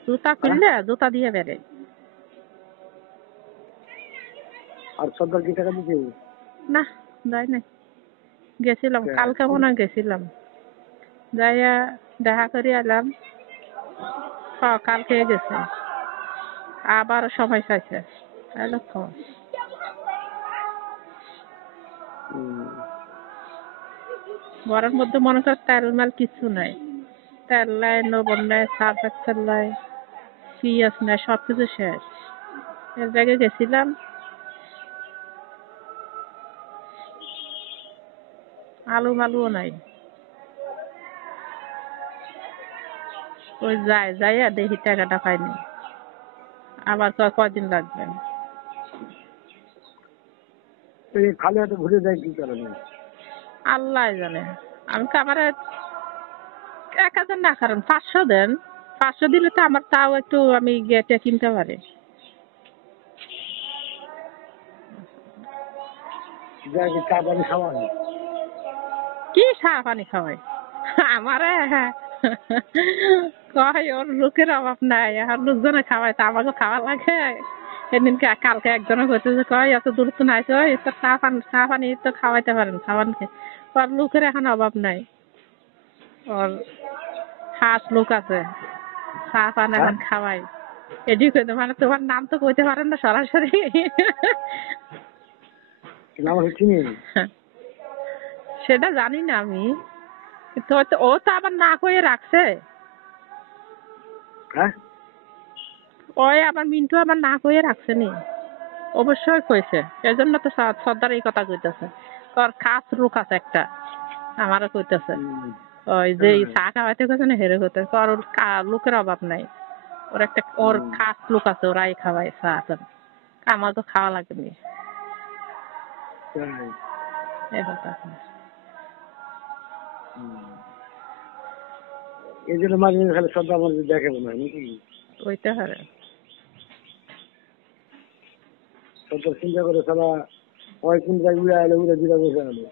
জুতা খুললে জুতা দিয়ে বেড়াই। আর সরকার কি টাকা দিচ্ছে? না, যাই নাই। গেছিলাম কালকে মনে হয় গেছিলাম, যাইয়া দেখা করে এলাম। কালকে গেছে, আবার সময় চাইছে। তাহলে ঘরের মধ্যে মনে কর তেল মাল কিছু নাই, তেল নাই, লবণ নাই, সার্ফ এক্সেল নাই, পিঁয়াজ নাই, সবকিছু শেষ। এর জায়গায় গেছিলাম, আলু মালুও নাই। ওই যাইয়া দেখি টাকাটা পাইনি, আবার কয়দিন লাগবে। খালি হাতে ঘুরে যায় কি কারণে? আল্লাহ জানে। আমি তো আমার 1000 না, কারণ 500 দেন। 500 দিলে তো আমার তাও একটু আমি গেটে কিনতে পারি। চা পানি খাওয়া? কি চা পানি খাওয়াই আমারে? কয় ওর লোকের অভাব নাই, এখন লোকজনে খাওয়াই, তা আমাকে খাওয়া লাগে। সেদিনকে কালকে একজনে কইতেছে, কয় এত দূর তো নাই, কয় তো চা পানি তো খাওয়াইতে পারেন, খাওয়ানকে। ওর লোকের এখন অভাব নাই, ওর হাঁস লোক আছে, চা পান এখন খাওয়াই। এটি কইতে মানে তোমার নাম তো কইতে পারেন না সরাসরি। সেটা জানি না আমি, তো ও তো আবার না কয়ে রাখছে। ওই আবার মিন্টু আবার না কয়ে রাখছে নি, অবশ্যই কইছে। এজন্য তো সর্দার এই কথা কইতেছে, তোর খাস লোক আছে একটা, আমারও কইতেছে। ওই যে চা খাওয়াইতে কইছে না, হেরে কইতে ওর লোকের অভাব নাই, ওর একটা ওর খাস লোক আছে, ওরাই খাওয়াই চা। আমার তো খাওয়া লাগেনি এই কথা। এই জন্য মাঝে মাঝে খালি শ্রদ্ধা আমার দেখে মনে হয় নাকি ওইটা হারে শ্রদ্ধার চিন্তা করে সারা ওই কোন জায়গায় উড়ে আলো উড়ে দিলে বসে আলো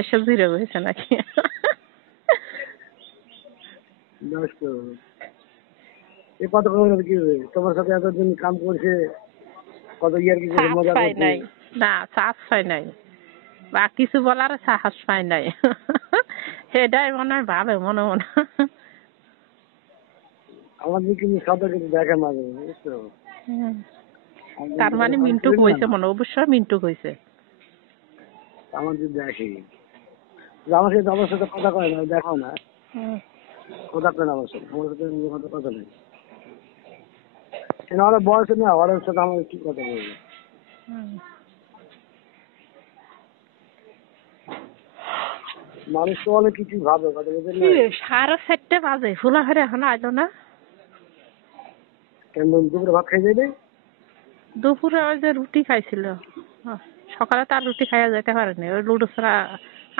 এসব ধীরে বসেছে নাকি নষ্ট এ কত করে কি হবে তোমার সাথে এতদিন কাম করছে কত ইয়ার কি করে মজা পাই করছে নাই না সাহস পাই নাই বা কিছু বলার সাহস পাই নাই সেটাই মনে হয় ভাবে মনে মনে আমাদের কিন্তু সাদা কিন্তু দেখে মাঝে মাঝে বুঝছো তার মানে মিন্টু কইছে মনে অবশ্যই মিন্টু কইছে আমাদের দেখে আমার সাথে কথা কয় না দেখাও না কথা কয় না আমার সাথে কথা নেই ওরা বয়স না ওর সাথে আমার কি কথা বলবো মানুষ তো অনেক কিছু ভাবে কথা বলতে 4:30 বাজে ফুলা ফেরে এখন আইলো না কেন দুপুরে ভাত খাই যাবে দুপুরে ওই যে রুটি খাইছিল সকালে তার রুটি খাইয়া যেতে পারেনি ওই লুডুসরা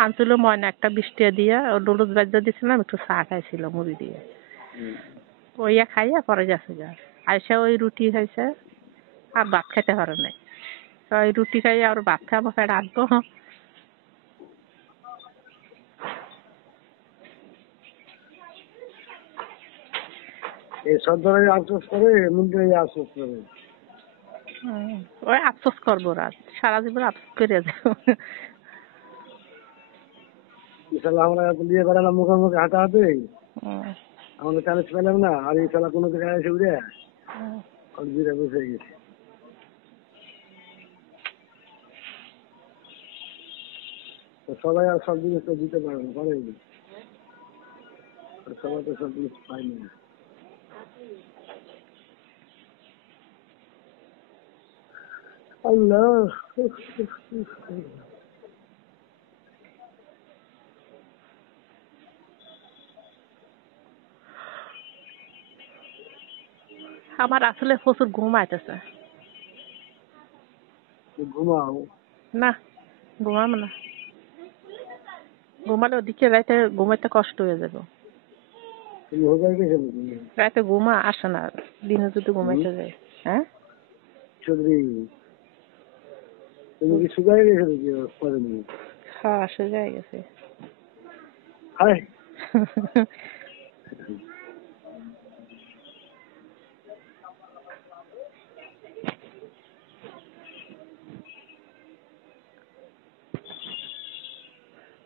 আনছিল ময়না একটা 20 টাকা দিয়ে ওই লুডুস বাজ্যা দিছিলাম একটু চা খাইছিল মুড়ি দিয়ে ওইয়া খাইয়া পরে গেছে যা আইসা ওই রুটি খাইছে আর ভাত খেতে পারে নাই ওই রুটি খাইয়া আর ভাত খাবো ফের আসবো এই সর্দারে আফসোস করে মুন্ডে আফসোস করে ওই আফসোস করবো রাত সারা জীবন আফসোস করে যাবো ইনশাল্লাহ আমরা দিয়ে বেড়ালাম মুখোমুখি হাঁটাহাঁটি আমাদের চ্যালেঞ্জ পেলাম না আর এই খেলা কোনো জায়গায় এসে উঠে জিরা বসে গেছে সবাই আর সব জিনিস তো দিতে পারে না পারেনি সবাই তো সব জিনিস পায়নি না আল্লাহ আমার আসলে প্রচুর ঘুম আইতেছে ঘুমাও না ঘুমাবো না ঘুমালে ওদিকে রাইতে ঘুমাইতে কষ্ট হয়ে যাবে তুমি হোগাই গেছো রাতে ঘুমা আসে না দিনে যদি ঘুমাইতে যায় হ্যাঁ চৌধুরী তুমি কি শুকাই গেছো নাকি পরেনি হ্যাঁ শুকাই গেছে হায়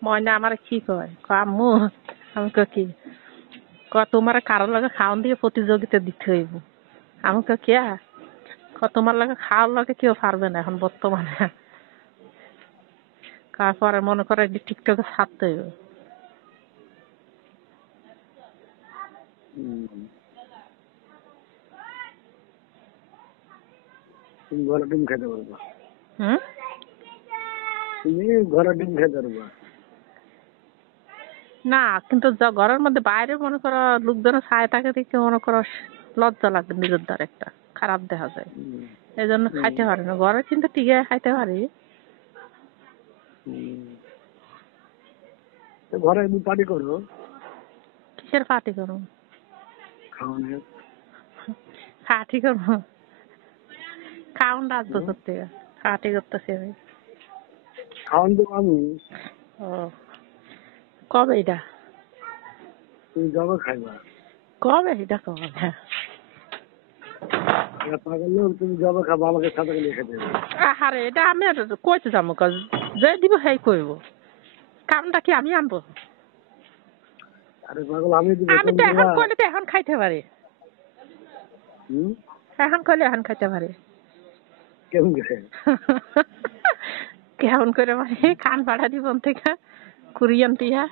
ময়না আমার কি কয় আম্মু আমি কি তোমার কারোর লাগে খাওয়ান দিয়ে প্রতিযোগিতা দিতে হইব আমি কে তোমার লাগে খাওয়ার লাগে কেউ পারবে না এখন বর্তমানে তারপরে মনে করে টিকটকে ছাড়তে হইব তুমি ঘরে ডিম খেতে পারবা হুম তুমি ঘরে ডিম খেতে পারবা না কিন্তু ঘরের মধ্যে বাইরে মনে করো লোকজনের ছায়া থাকে দেখে মনে করো লজ্জা লাগে নিজের দ্বার একটা খারাপ দেখা যায় এই জন্য খাইতে পারি না ঘরে কিন্তু টিকে খাইতে পারি ঘরে একদিন পার্টি করবো কিসের পার্টি করবো খাওয়ানোর পার্টি করবো খাওয়ান রাখবো করতে পার্টি করতেছি আমি খাওয়ান দেবো আমি ও কবে এটা তুমি যাবো খাইবা কবে এটা কবে পাগল লোক তুমি যাবো খাবো আমাকে সাথে নিয়ে খেতে হবে আরে এটা আমি কইতে যাবো যে দিব সেই করবো কামটা কি আমি আনবো আরে পাগল আমি আমি তো এখন করলে তো এখন খাইতে পারি এখন করলে এখন খাইতে পারি কেমন করে কেমন করে মানে খান ভাড়া জীবন থেকে কুরিয়ান টিয়া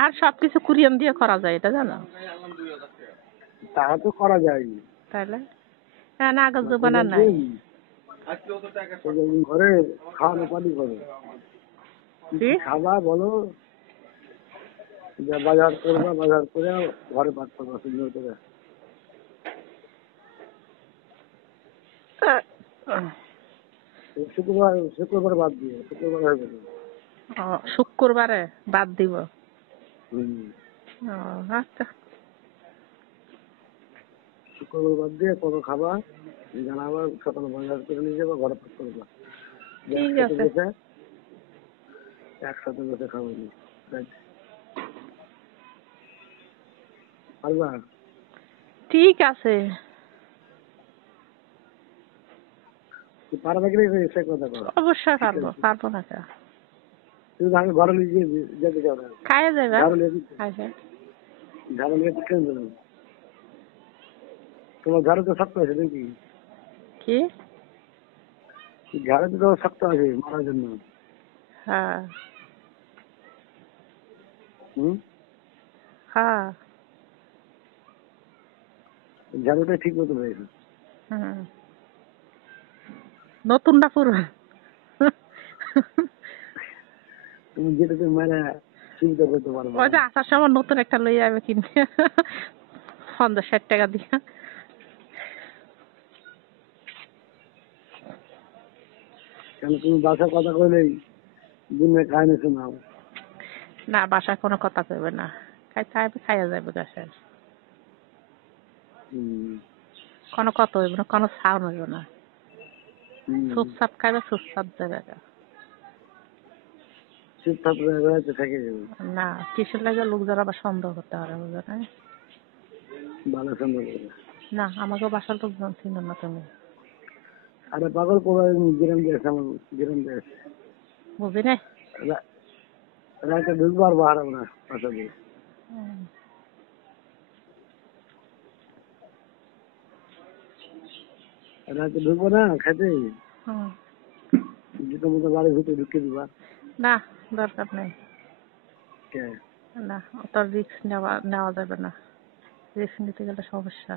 আর সবকিছু কুরিয়ান দিয়ে করা যায় এটা জানো তা তো করা যায় তাহলে না আগের জমানা নাই ঘরে খাওয়ানো পানি করে খাবা বলো বাজার করবা বাজার করে ঘরে ভাত করবা সুন্দর করে শুক্রবার বাদ দিয়ে শুক্রবার হয়ে যাবে। শুক্রবারে বাদ দিব। আচ্ছা শুক্রবার বাদ দিয়ে কোনো খাবার জানাবার সকালে বাজার করে নিয়ে যাবো, ঘরে পাক করবো, ঠিক আছে। একসাথে বসে খাবো। পারবা? ঠিক আছে। পারবা কি সে কথা করো। অবশ্যই পারবো, পারবো না কে? তুমি আমি ঘরে নিয়ে যেতে চাও না? খাইয়ে যাবে। ঝাড়ু নিয়ে কেন যাবো? তোমার ঝাড়ু তো শক্ত আছে নাকি? কি ঝাড়ু তো শক্ত আছে মারার জন্য। হ্যাঁ হুম, হ্যাঁ ঝাড়ুটা ঠিক মতো হয়েছে। নতুন না পুরো? তুমি যেটা তুমি মানে চিন্তা করতে পারবো। ওই যে আসার সময় নতুন একটা লই যাবে কিনে 50-60 টাকা দিয়ে। কেন তুমি বাসার কথা কইলেই দিনে কাহিনী শোনাও। না বাসায় কোনো কথা কইবে না, খাইয়া যাবে গাছের। কোনো কথা হইব না, কোনো সাউন্ড হইব না। চুপচাপ খাইবে, চুপচাপ যাবে। চুপচাপ থেকে যাবে না কিসের লাগে লোকজন আবার সন্দেহ করতে পারে, বুঝো না? ভালো সন্দেহ করবে না আমাকে বাসার লোকজন চিনো না তুমি। আরে পাগল কোথায় গ্রাম দিয়েছে, আমার গ্রাম দিয়েছে বুঝি না। রাতে ঢুকবার বাহার আমরা বাসা দিয়ে রাতে ঢুকবো না খেতে, জুতো মতো বাড়ির ভিতরে ঢুকে দিবা। না দরকার নেই। কে? না অত রিস্ক নেওয়া যাবে না, রিস্ক নিতে গেলে সমস্যা।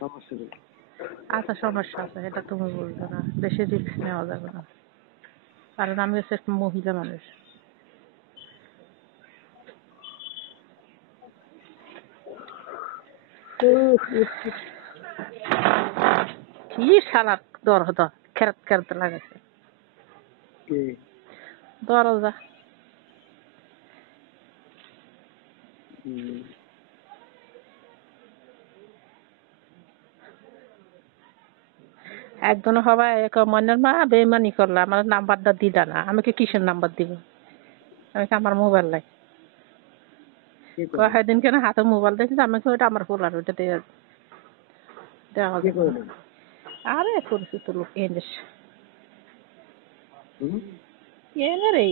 সমস্যা নেই। আচ্ছা সমস্যা আছে, এটা তুমি বুঝবে না। বেশি রিস্ক নেওয়া যাবে না, কারণ আমি হচ্ছে একটা মহিলা মানুষ। কি শালার দরজা খেরত খেরত লাগাইছে দরজা। একজন হবাই মনের মা বেইমানি করলো, আমার নাম্বারটা দিলা না। আমি কি কিসের নাম্বার দিব? আমি কি আমার মোবাইল নাই? সেদিন কেন হাতে মোবাইল দেখছি, আমি ওইটা আমার পোলার, ওইটা দিয়ে দেওয়া যাবে। আরে পরিচিত লোক এনে এনে রে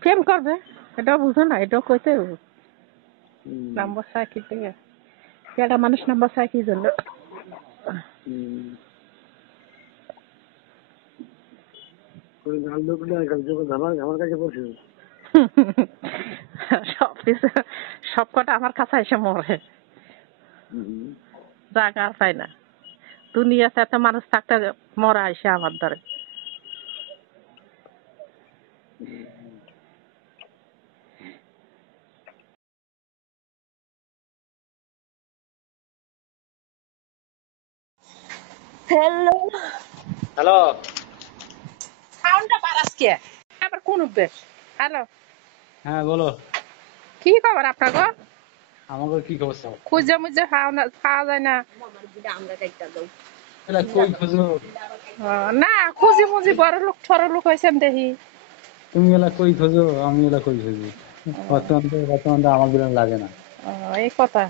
প্রেম করবে, এটাও বুঝো না? এটাও কইতে নাম্বার চাই কি থেকে? একটা মানুষ নাম্বার চাই কি জন্য? সব কটা আমার কাছে এসে মরে, জায়গা আর পাই না। দুনিয়াতে এত মানুষ থাকতে মরা এসে আমার ধরে। হ্যালো হ্যালো, সাউন্ডটা বাড়াস কে? আবার কোন অভ্যেস? হ্যালো, হ্যাঁ বলো। কি খবর আপনার গো? আমাকে কি খবর? সব খুঁজে মুজে পাওয়া যায় না। কই খুঁজো? না খুঁজি মুজি বড় লোক ছোট লোক হয়েছেন দেখি। তুমি এলা কই খুঁজো, আমি এলা কই খুঁজি? বর্তমানে আমার বিরান লাগে না। এই কথা।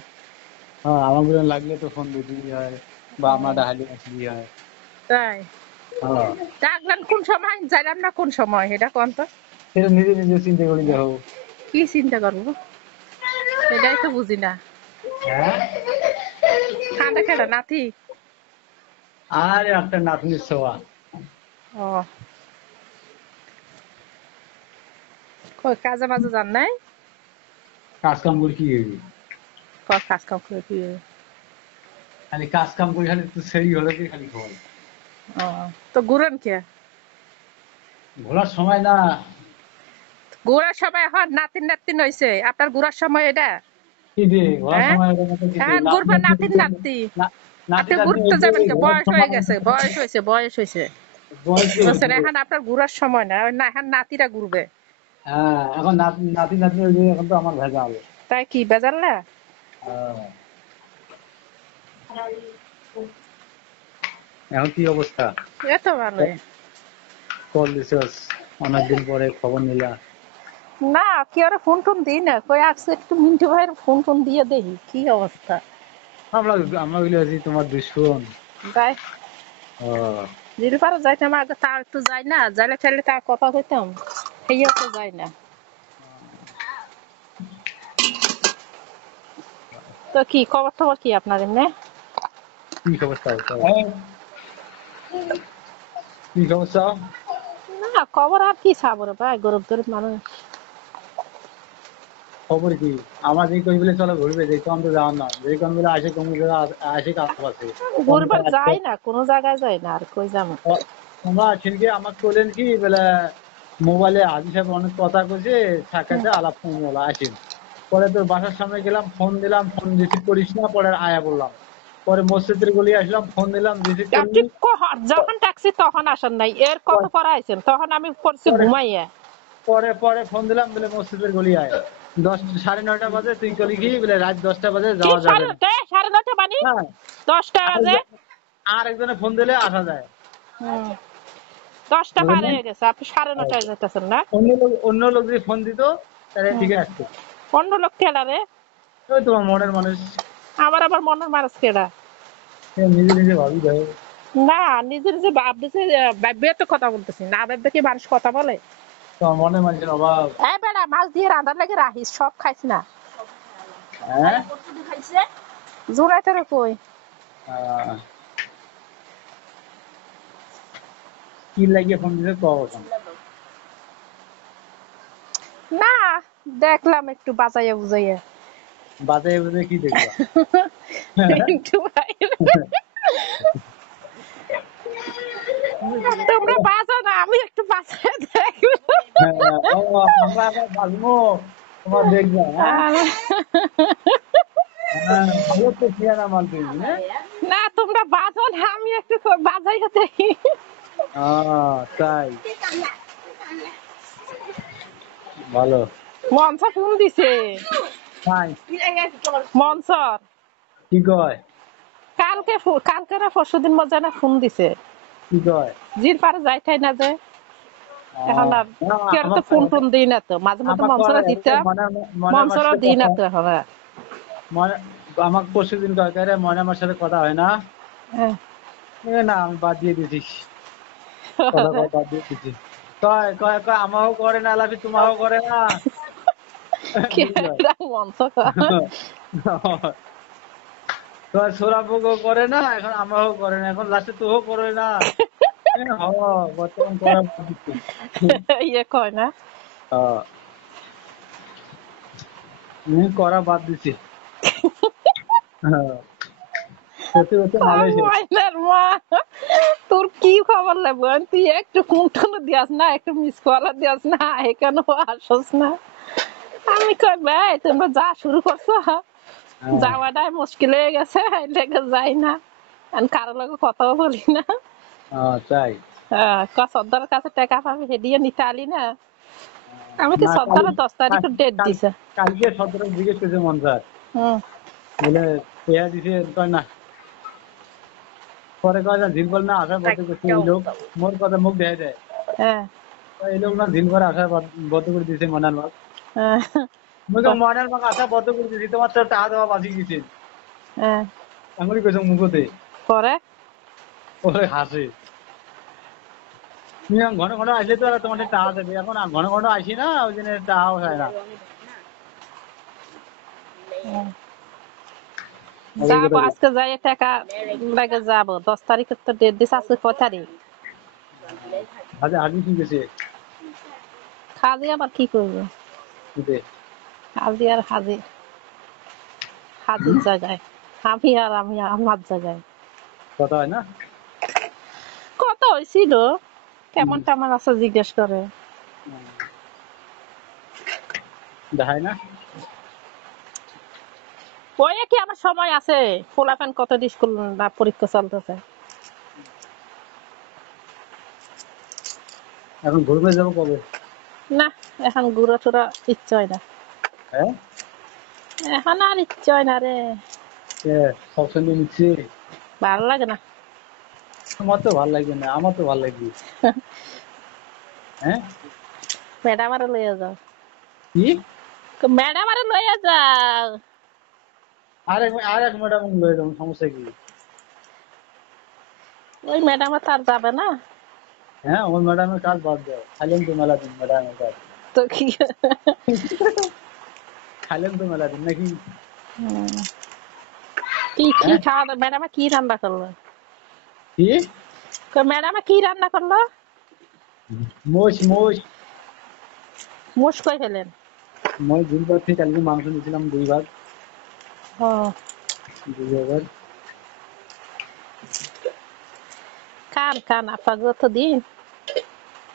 হ্যাঁ আমার বিরান লাগলে তো ফোন দিতে হয় বা আমার ডাহালি আসলি হয়। তাই ডাকলেন কোন সময়, যাইলাম না কোন সময়, এটা কোন তো? সেটা নিজে নিজে চিন্তা করে দেখো। কি চিন্তা করবো সেটাই তো বুঝি না। কাঁদা খেড়া নাতি? আরে একটা নাতনির ছোঁয়া। ও কই কাজে মাঝে যান নাই? কাজ কাম করে কি হইবে? কাজ কাম করে কি? খালি কাজ কাম করে খালি তো সেই হলে কি খালি খবর। তো ঘুরেন কে? ঘোরার সময় না। ঘোরার সময় এখন নাতিন নাতিন হয়েছে, আপনার ঘোরার সময় এটা? কি দিয়ে ঘোরার হ্যাঁ, সময় এরকম একটা কিছু এখন নাতি ঘুরবা নাতনি নাতিন নাতি। না- নাতি আপনি নাতনি ঘুরতে হয়েছে যাবেন কে? ঘোরার বয়স হয়ে সময় গেছে, বয়স হয়েছে, বয়স হয়েছে, বয়স কি বুঝছেন? হয়েছে? এখন আপনার ঘুরার সময় না, ওই না এখন নাতিরা ঘুরবে। হ্যাঁ, এখন নাতি নাতনি হয়েছে, এখন তো আমার ভেজাল। তাই কি বেজার না? হ্যাঁ। এখন কি অবস্থা? এ তো ভালোই। কল দিছস, অনেকদিন পরে খবর নিলা। না, কি ওরা ফোন টোন দিই না, কই আসছে একটু মিন্টু ভাইয়ের ফোন টোন দিয়ে দেখি কি অবস্থা। আমরা আমরা বলি আছি তোমার দুশ্মন। যাই ও, যদি পারো যাইতাম আগে, তা একটু যাই না, যাইলে চাইলে তার কথা কইতাম, সেইও তো যাই না। তো কি খবর টবর কি আপনার এমনি? কি খবর চাও? কি খবর চাও? না খবর আর কি চাবো রে ভাই, গরিব গরিব মানুষ। খবর কি? আমার যে কই বলে চলো ঘুরবে, যে কম তো যাওয়ার না, যে কম বলে আসে কম আসে কাপ আছে কম ঘুরবার যাই না, কোনো জায়গায় যাই না, আর কই যাবো। তোমরা সেদিনকে আমাকে বললেন কি বলে মোবাইলে হাজি সাহেব অনেক কথা কইছে, সাক্ষাতে আলাপ বলা আসেন। পরে তোর বাসার সামনে গেলাম, ফোন দিলাম, ফোন রিসিভ করিস না, পরে আয়া বললাম। পরে মসজিদের গলি আসলাম, ফোন দিলাম, রিসিভ আপনি করলি। যখন ডাকছি তখন আসেন নাই, এর কত পরে আইছেন, তখন আমি পড়ছি পরে ঘুমাইয়া। পরে পরে ফোন দিলাম বলে মসজিদের গলি আয়। 10 সাড়ে 9টা বাজে তুই কলি কি বলে রাত 10টা বাজে কি যাওয়া যাবে সাড়ে না। 9টা? সাড়ে 9টা মানে হ্যাঁ, 10টা বাজে। আর একজনে ফোন দিলে আসা যায়। 10টা পার বুঝলেন? হয়ে গেছে, আপনি 9:30টায় যেতেছেন না? অন্য লোক যদি ফোন দিত তাহলে ঠিক আছে। অন্য লোক কেডা রে? ওই তোমার মনের মানুষ, আবার মনের মানুষ কেডা? সে নিজে নিজে ভাবি দেয়। না, নিজে নিজে ভাবতেছে, ভাববে তো কথা বলতেছি, না ভাববে কি মানুষ কথা বলে? তোমার মনের মানুষের অভাব। এই বেটা, মাছ দিয়ে রান্নার লাগে রাখিস, সব খাইস না। হ্যাঁ, জোড়াই তোরে কই। আহ, কি লাগিয়ে ফোন দিতে কখন? না, দেখলাম একটু বাজাইয়া বুঝাইয়া। বাজে বুঝে কি দেখবা? একটু ভাই, তোমরা বাজা না, আমি একটু বাজাইয়া দেখবো। হ্যাঁ, ও, আমরা আবার বাজবো, তোমার দেখবা। হ্যাঁ, হ্যাঁ, ভালো তো চেহারা মাল তুমি, হ্যাঁ। না তোমরা বাজো না, আমি একটু বাজাইয়া দেখি। তাই ভালো। মঞ্চ ফোন দিছে, তাই মঞ্চর কি কয়? কালকে না পরশুদিন মধ্যে না ফোন দিছে, কি কয়? জির পারে যাইতাই না যে। এখন আর না, কেউ তো ফোন টোন দিই না তো, মাঝে মধ্যে আমার মঞ্চরা দিতে, মনের মঞ্চরা সাথে দিই না কথা, তো এখন আর। মনে আমাকে পরশু দিন কয় রে মনে আমার সাথে কথা হয় না। হ্যাঁ। না আমি বাদ দিয়ে দিছিস, কথা কয় বাদ দিয়ে দিছি। কয় কয় কয় আমাও করে না লাফি, তোমাও করে না। কেডা মঞ্চ কয় সোরাবুকও করে না, এখন আমাও করে না, এখন লাস্টে তুও করে না। বর্তমান করা বাদ দিছি। ইয়ে কয় না। করা বাদ দিছি। সত্যি সত্যি মালয়েশিয়া। ময়নার মা, তোর কি খবর লাগবে? তুই একটু ফোন টোন দিয়াস না, একটু মিস কল দিয়াস না, এখানে আসস না। আমি কই ভাই তোমরা যা শুরু করছো, যাওয়াটাই মুশকিল হয়ে গেছে, লেগে যাই না, আমি কারো লগে কথাও বলি না। তাই সর্দারের কাছে টাকা পাবি হেডিয়ে নিতে আলি না। আমি কি না, সর্দারের 10 তারিখের ডেট দিছে। কালকে সতেরো জিজ্ঞেস করেছে মনসার, হুম। বলে পেয়া দিছে, কয় না। পরে কয় না ঝিলপল না আসার বদ্ধ করছে এই লোক, মোর কথা মুখ দেখা যায়। হ্যাঁ। এই লোক না ঝিল করে আসার বদ্ধ করে দিয়েছে মনার মাক। হ্যাঁ। মনার মাক আসা বদ্ধ করে দিয়েছি, তোমার তো টাকা দেওয়া বাঁচি গেছে। হ্যাঁ। এমনই কইছে মুখতে। পরে ওরে হাসে। তুমি ঘন ঘন আসলে তো তোমার টাকা দেবে, এখন ঘন ঘন আসি না, ওই জন্য টাকাও হয় না। যাবো আজকে, যাই টাকা লাগে যাবো। 10 তারিখের তো ডেট দিছে, আজকে কয় তারিখ? হাজে হাজি কি গেছে খাজি আবার কি করবো? হাজি আর হাজি, হাজির জায়গায় আমি আমার জায়গায়। কথা হয় না। কত হয়েছিল? কেমন টেমন আছে জিজ্ঞেস করে। দেখায় না? ওই কি আমার সময় আছে, পোলাপান কত স্কুল না পরীক্ষা চলতেছে। এখন ঘুরবে যাবো কবে? না এখন ঘুরা টুরা ইচ্ছে হয় না, হ্যাঁ এখন আর ইচ্ছে হয় না রে, সব সঙ্গে নিচ্ছি। ভালো লাগে না। আমার তো ভালো লাগবে না, আমার তো ভালো লাগবে। হ্যাঁ ম্যাডাম আরে লইয়া যাও, কি ম্যাডাম আরে লইয়া যাও। আরেক ম্যাডাম লয়ে যাবো, সমস্যা কি? ওই ম্যাডাম তার যাবে না হ্যাঁ ওই ম্যাডামের কাজ বাদ দাও, খাইলেন তো মেলা দিন ম্যাডামের কাজ, তো কি। খাইলেন তো মেলা দিন নাকি? হুম। কি কি খাওয়া দাওয়া ম্যাডামে কি রান্না করলো? কি ম্যাডামে কি রান্না করলো? মোষ মোষ মুশ কই ফেলেন? মই দিন পর থেকে কালকে মাংস নিয়েছিলাম 2 ভাগ। ও 2 ভাগ। খান খান, আপনার তো দিন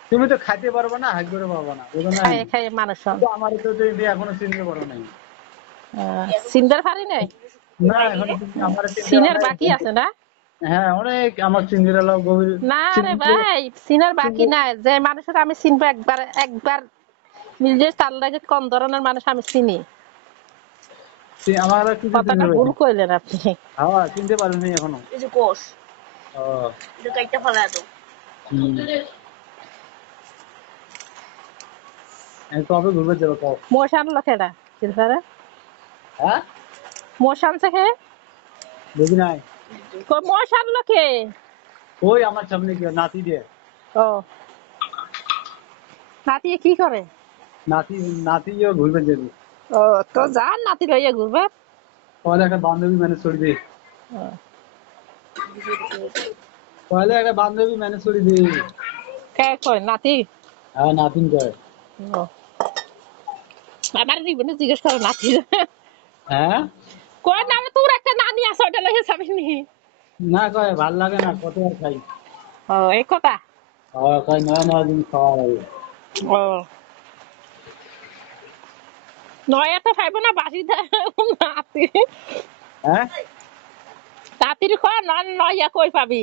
তুমি তো খাইতে পারবে না, হাত করে পাবো না, বুঝো না? খাইয়ে খাইয়ে মানুষ হন। আমার তো তুমি এখনো চিনতে পারো নাই। সিন্দার ফারি নাই, না এখনো তুমি আমার সিনের বাকি আছে না? হ্যাঁ অনেক আমার চিংড়িরালা গভীর। না রে ভাই, সিনের বাকি নাই। যে মানুষের আমি চিনবো একবার একবার মিললে তার লাগে কম ধরনের মানুষ আমি চিনি। আমার কিছু কথাটা ভুল কইলেন আপনি। হ্যাঁ চিনতে পারোনি এখনো। এই যে কোষ ও এটা তো একটা ফলা তো কবে ঘুরবে যাবো কও? মোষ আনলো কেডা সিলভারে? হ্যাঁ মোষ আনছে কে? বুঝি নাই। মোষ আনলো কে? ওই আমার সামনে কি নাতি দিয়ে। ও নাতি কি করে? নাতিও ঘুরবে যাবি। ও তো যান নাতি লইয়া ঘুরবে। পরে একটা বান্ধবী ম্যানেজ করে দে, পরে একটা বান্ধবী ম্যানেজ করে দে। কে কয় নাতি? হ্যাঁ নাতিন কয়। ও আমার রিবনে জিজ্ঞেস করে নাতি। হ্যাঁ কয় না তোর একটা নানি আছে ওটা লইয়া যাবি নি? না কয় ভাল লাগে না, কত আর খাই। ও এই কথা। কয় নয় নয় দিন খাওয়া লাগে। ও নয়া তো খাইব না বাসি নাতি। হ্যাঁ নাতির খোয়া নয়া কই পাবি?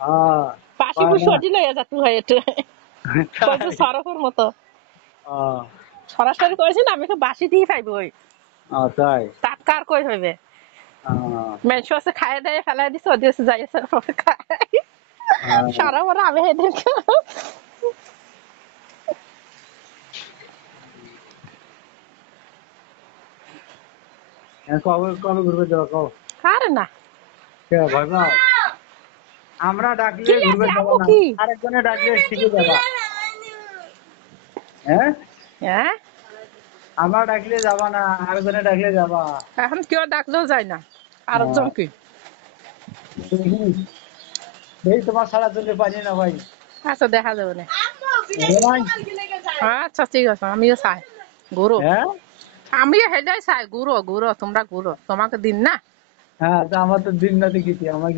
হ্যাঁ বাসি বুসি লইয়া যা তুই একটু সরফের মতো সরাসরি করেছি না, আমি তো বাসি দিয়ে খাইবো। ওই তাই টাটকার কই হইবে? মেনশ আছে খাইয়ে দেয় ফেলাই দিছে, ওদের যাই খাই সারা বড় আমি এদের কবে কবে ঘুরবে যাবো কও? কার না ভয় পাও? আমরা ডাকলে কি ঘুরবে আছে যাবো আপু না, কি? আরেকজনে ডাকলে শিখে যাবা। হ্যাঁ হ্যাঁ আমরা ডাকলে যাবা না, আরেকজনে ডাকলে যাবা। এখন কেউ ডাকলেও যায় না, আরেকজন কি? এই তোমার সারা চলতে পারি না ভাই। আচ্ছা দেখা যাবে না। আচ্ছা ঠিক আছে, আমিও চাই ঘুরো, হ্যাঁ আমিও হেজাই চাই ঘুরো ঘুরো, তোমরা ঘুরো, তোমাকে দিন না। হ্যাঁ আমার তো দিন না দেখিছি আমার